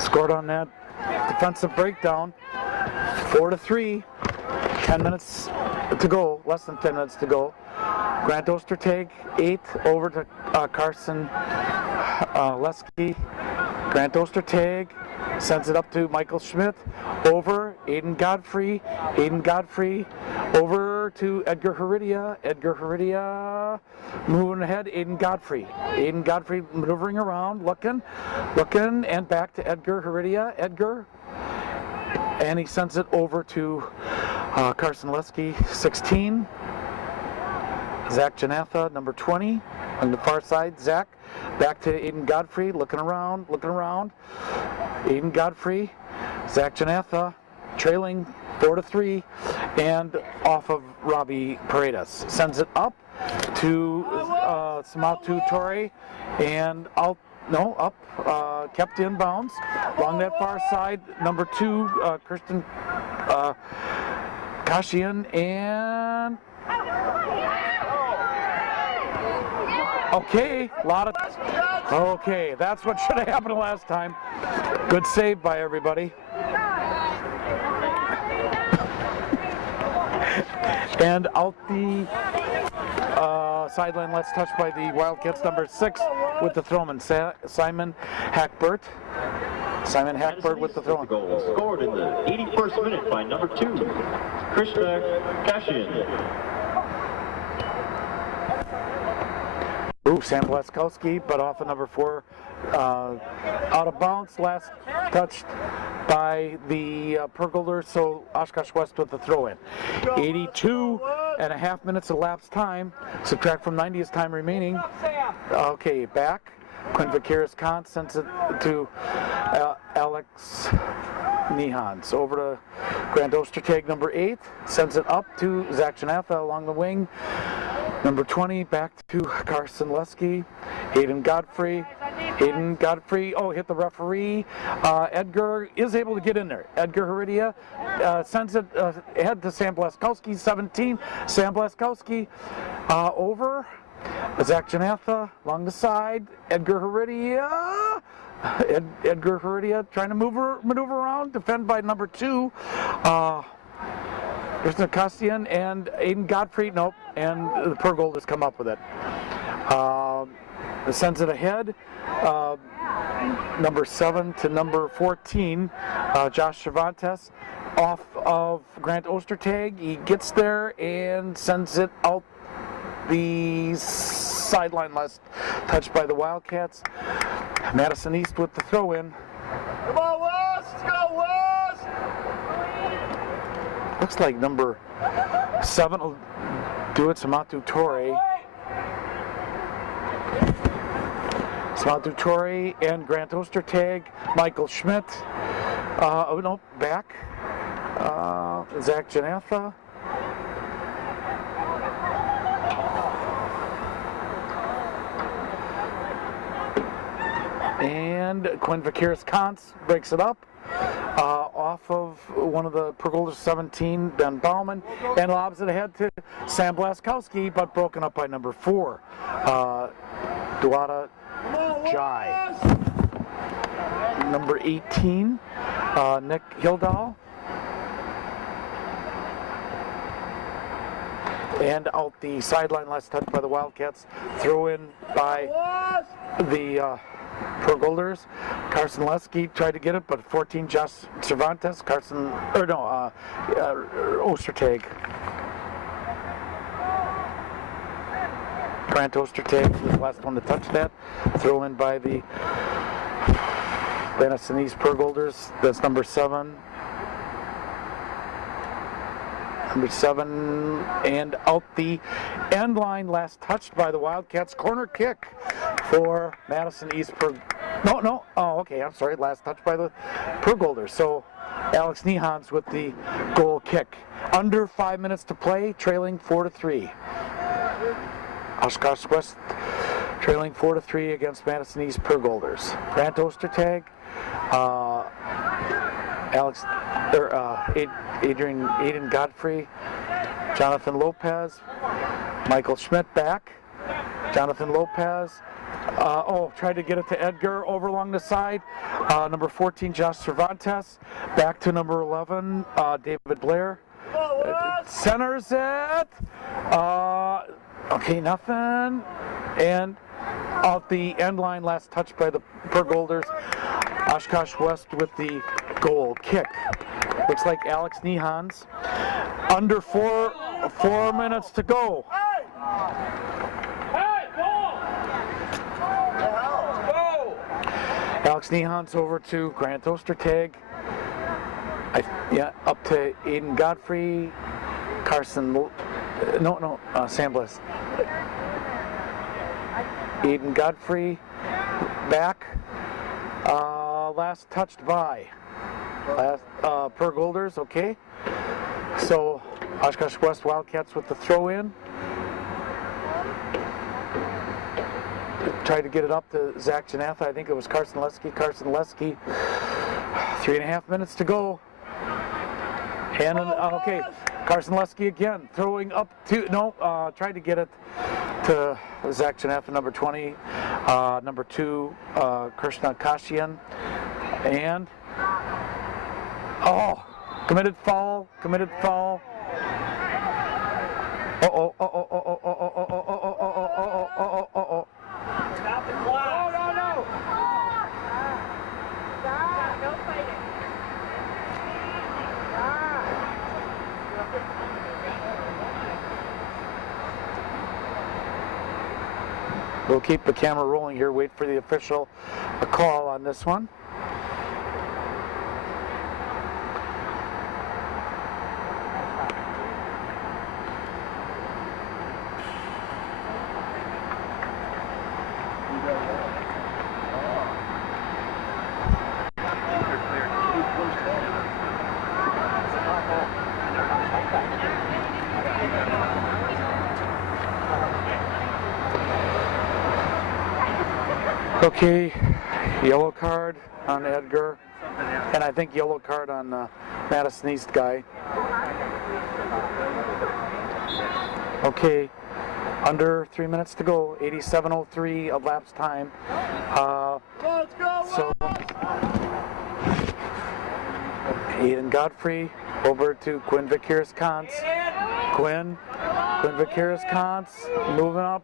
Scored on that defensive breakdown. 4-3. 10 minutes to go. Less than 10 minutes to go. Grant Ostertag, 8 over to Carson Lesky. Grant Ostertag sends it up to Michael Schmidt, over Aiden Godfrey, over to Edgar Heredia, moving ahead, Aiden Godfrey maneuvering around, looking, and back to Edgar Heredia, and he sends it over to Carson Lesky, 16, Zach Janatha, number 20, on the far side, Zach, back to Aiden Godfrey, looking around, Aiden Godfrey, Zach Janatha, trailing 4-3, and off of Robbie Paredes. Sends it up to Samatu Torre, and up, kept in bounds. Along that far side, number 2, Kirsten Kashian, and okay, that's what should have happened last time. Good save by everybody. And out the sideline, let's touch by the Wildcats, number 6 with the throw-in, Simon Hackbert. With the throw-in. Goal scored in the 81st minute by number 2, Krishna Kashian. Sam Blaskowski, but off of number 4, out of bounds. Last touched by the Pergolders, so Oshkosh West with the throw-in. 82.5 minutes elapsed time. Subtract from 90 is time remaining. Okay, back. Quinn Vaqueras-Kant sends it to Alex Nehans. Over to Grant Ostertag, number 8. Sends it up to Zach Janatha along the wing. Number 20, back to Carson Lesky. Aiden Godfrey, hit the referee. Edgar is able to get in there. Edgar Heredia sends it ahead to Sam Blaskowski, 17. Sam Blaskowski over. Zach Janatha along the side. Edgar Heredia trying to maneuver around, defend by number 2. There's Nakassian and Aiden Godfrey, and the Pergolders come up with it. Sends it ahead. Number 7 to number 14, Josh Cervantes, off of Grant Ostertag. He gets there and sends it out the sideline, last touched by the Wildcats. Madison East with the throw-in. Come on, West! Let's go, West! Looks like number 7 will do it, Samatu Torre. Samatu Torre and Grant Ostertag, Michael Schmidt. Back. Zach Janatha. And Quinn Vakiris-Kantz breaks it up off of one of the Pergolders 17, Ben Bauman, and lobs it ahead to Sam Blaskowski, but broken up by number 4, Duwada Jai. Number 18, Nick Hildahl. And out the sideline, last touch by the Wildcats. Throw in by the Pergolders. Carson Lesky tried to get it, but 14, Josh Cervantes. Ostertag. Grant Ostertag was the last one to touch that. Throw in by the Madison East Pergolders. That's number 7. Number 7, and out the end line, last touched by the Wildcats. Corner kick for Madison East. Last touched by the Pergolders. So Alex Nehans with the goal kick. Under 5 minutes to play, trailing 4-3. Oshkosh West trailing 4-3 against Madison East Pergolders. Grant Ostertag, Aiden Godfrey, Jonathan Lopez, Michael Schmidt back, Jonathan Lopez, tried to get it to Edgar over along the side, number 14 Josh Cervantes, back to number 11 David Blair, centers it, nothing, and out the end line, last touch by the Pergolders. Oshkosh West with the goal kick. Looks like Alex Nehans. Under 4 minutes to go. Alex Nehans over to Grant Ostertag. Up to Aiden Godfrey, Carson. Sam Bliss. Aiden Godfrey back. Last touched by Pergolders. Okay. So Oshkosh West Wildcats with the throw in. Tried to get it up to Zach Janatha. I think it was Carson Lesky. 3.5 minutes to go. And Carson Lesky again throwing up to tried to get it to Zach Janatha, number 20, number 2 Krishna Kashian, and committed foul. Stop the clock. No. Stop. Don't fight it. We'll keep the camera rolling here, wait for the official call on this one. Okay, yellow card on Edgar, and I think yellow card on Madison East guy. Okay, under 3 minutes to go, 87:03 of lapse time. So Aiden Godfrey over to Quinn Vakiris-Kantz. Quinn Vakiris-Kantz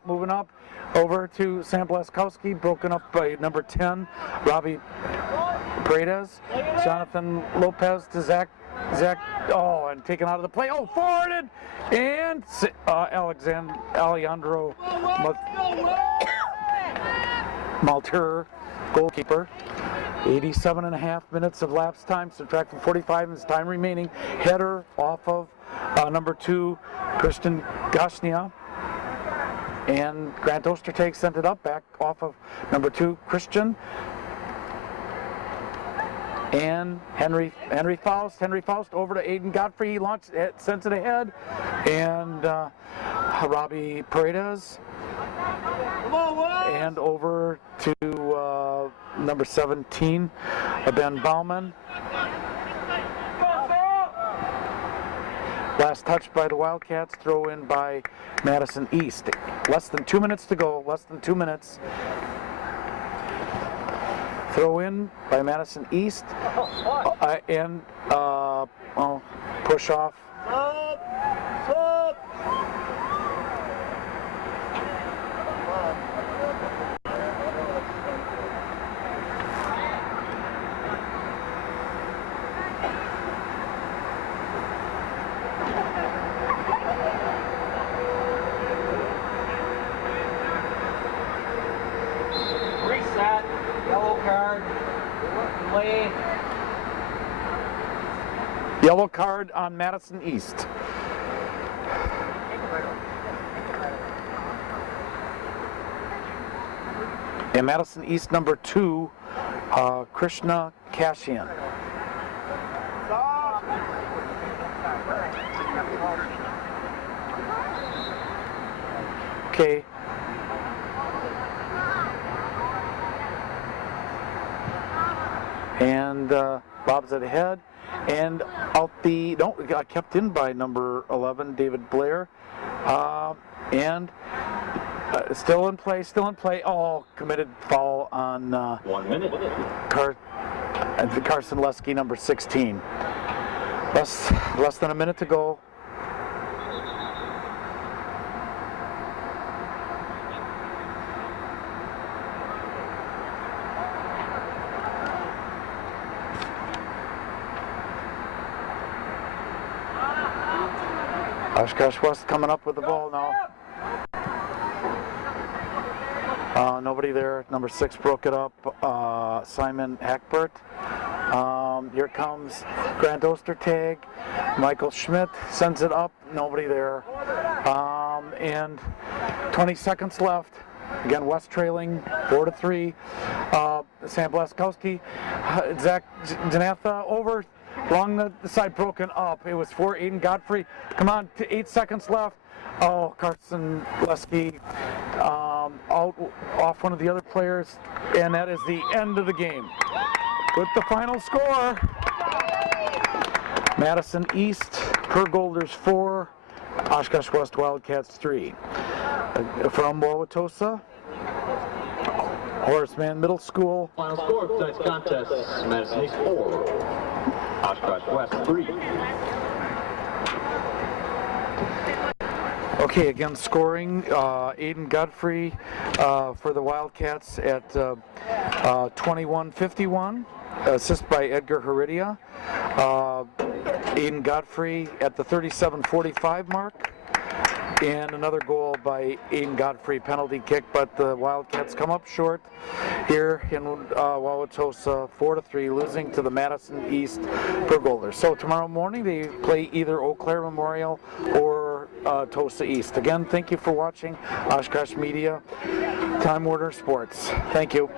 moving up. Over to Sam Blaskowski, broken up by number 10, Robbie Paredes. Jonathan Lopez to Zach, and taken out of the play. Forwarded, and Alejandro Malter, goalkeeper. 87.5 minutes of lapse time, subtract from 45 minutes time remaining. Header off of number 2, Christian Gashnia. And Grant Ostertag sent it up, back off of number 2, Christian. And Henry Faust over to Aiden Godfrey. He launched it, sends it ahead. And Robbie Paredes. And over to number 17, Ben Bauman. Last touch by the Wildcats, throw in by Madison East. Less than 2 minutes to go, less than 2 minutes. Throw in by Madison East, and push off. Reset, yellow card, delay. Yellow card on Madison East. And Madison East number 2, Krishna Kashian. Okay. And Bob's at ahead, and out the got kept in by number 11, David Blair, and still in play. Oh, committed foul on 1 minute. Carson Lesky, number 16. Less than a minute to go. Oshkosh West coming up with the ball now. Nobody there. Number 6 broke it up. Simon Hackbert. Here comes Grant Ostertag. Michael Schmidt sends it up. Nobody there. And 20 seconds left. Again, West trailing 4-3. Sam Blaskowski. Zach Janatha over. Along the side, broken up. It was for Aiden Godfrey. Come on, 8 seconds left. Oh, Carson Lesky out off one of the other players, and that is the end of the game. With the final score, Madison East, Pergolders 4, Oshkosh West Wildcats 3. From Wauwatosa, Horace Mann Middle School. Final score of tonight's contest, Madison East 4, Oshkosh West 3. Okay, again scoring, Aiden Godfrey for the Wildcats at 21:51, assist by Edgar Heredia. Aiden Godfrey at the 37:45 mark. And another goal by Aiden Godfrey, penalty kick, but the Wildcats come up short here in Wauwatosa, 4-3, losing to the Madison East Pergolders. So tomorrow morning they play either Eau Claire Memorial or Tosa East. Again, thank you for watching Oshkosh Media, Time Warner Sports. Thank you.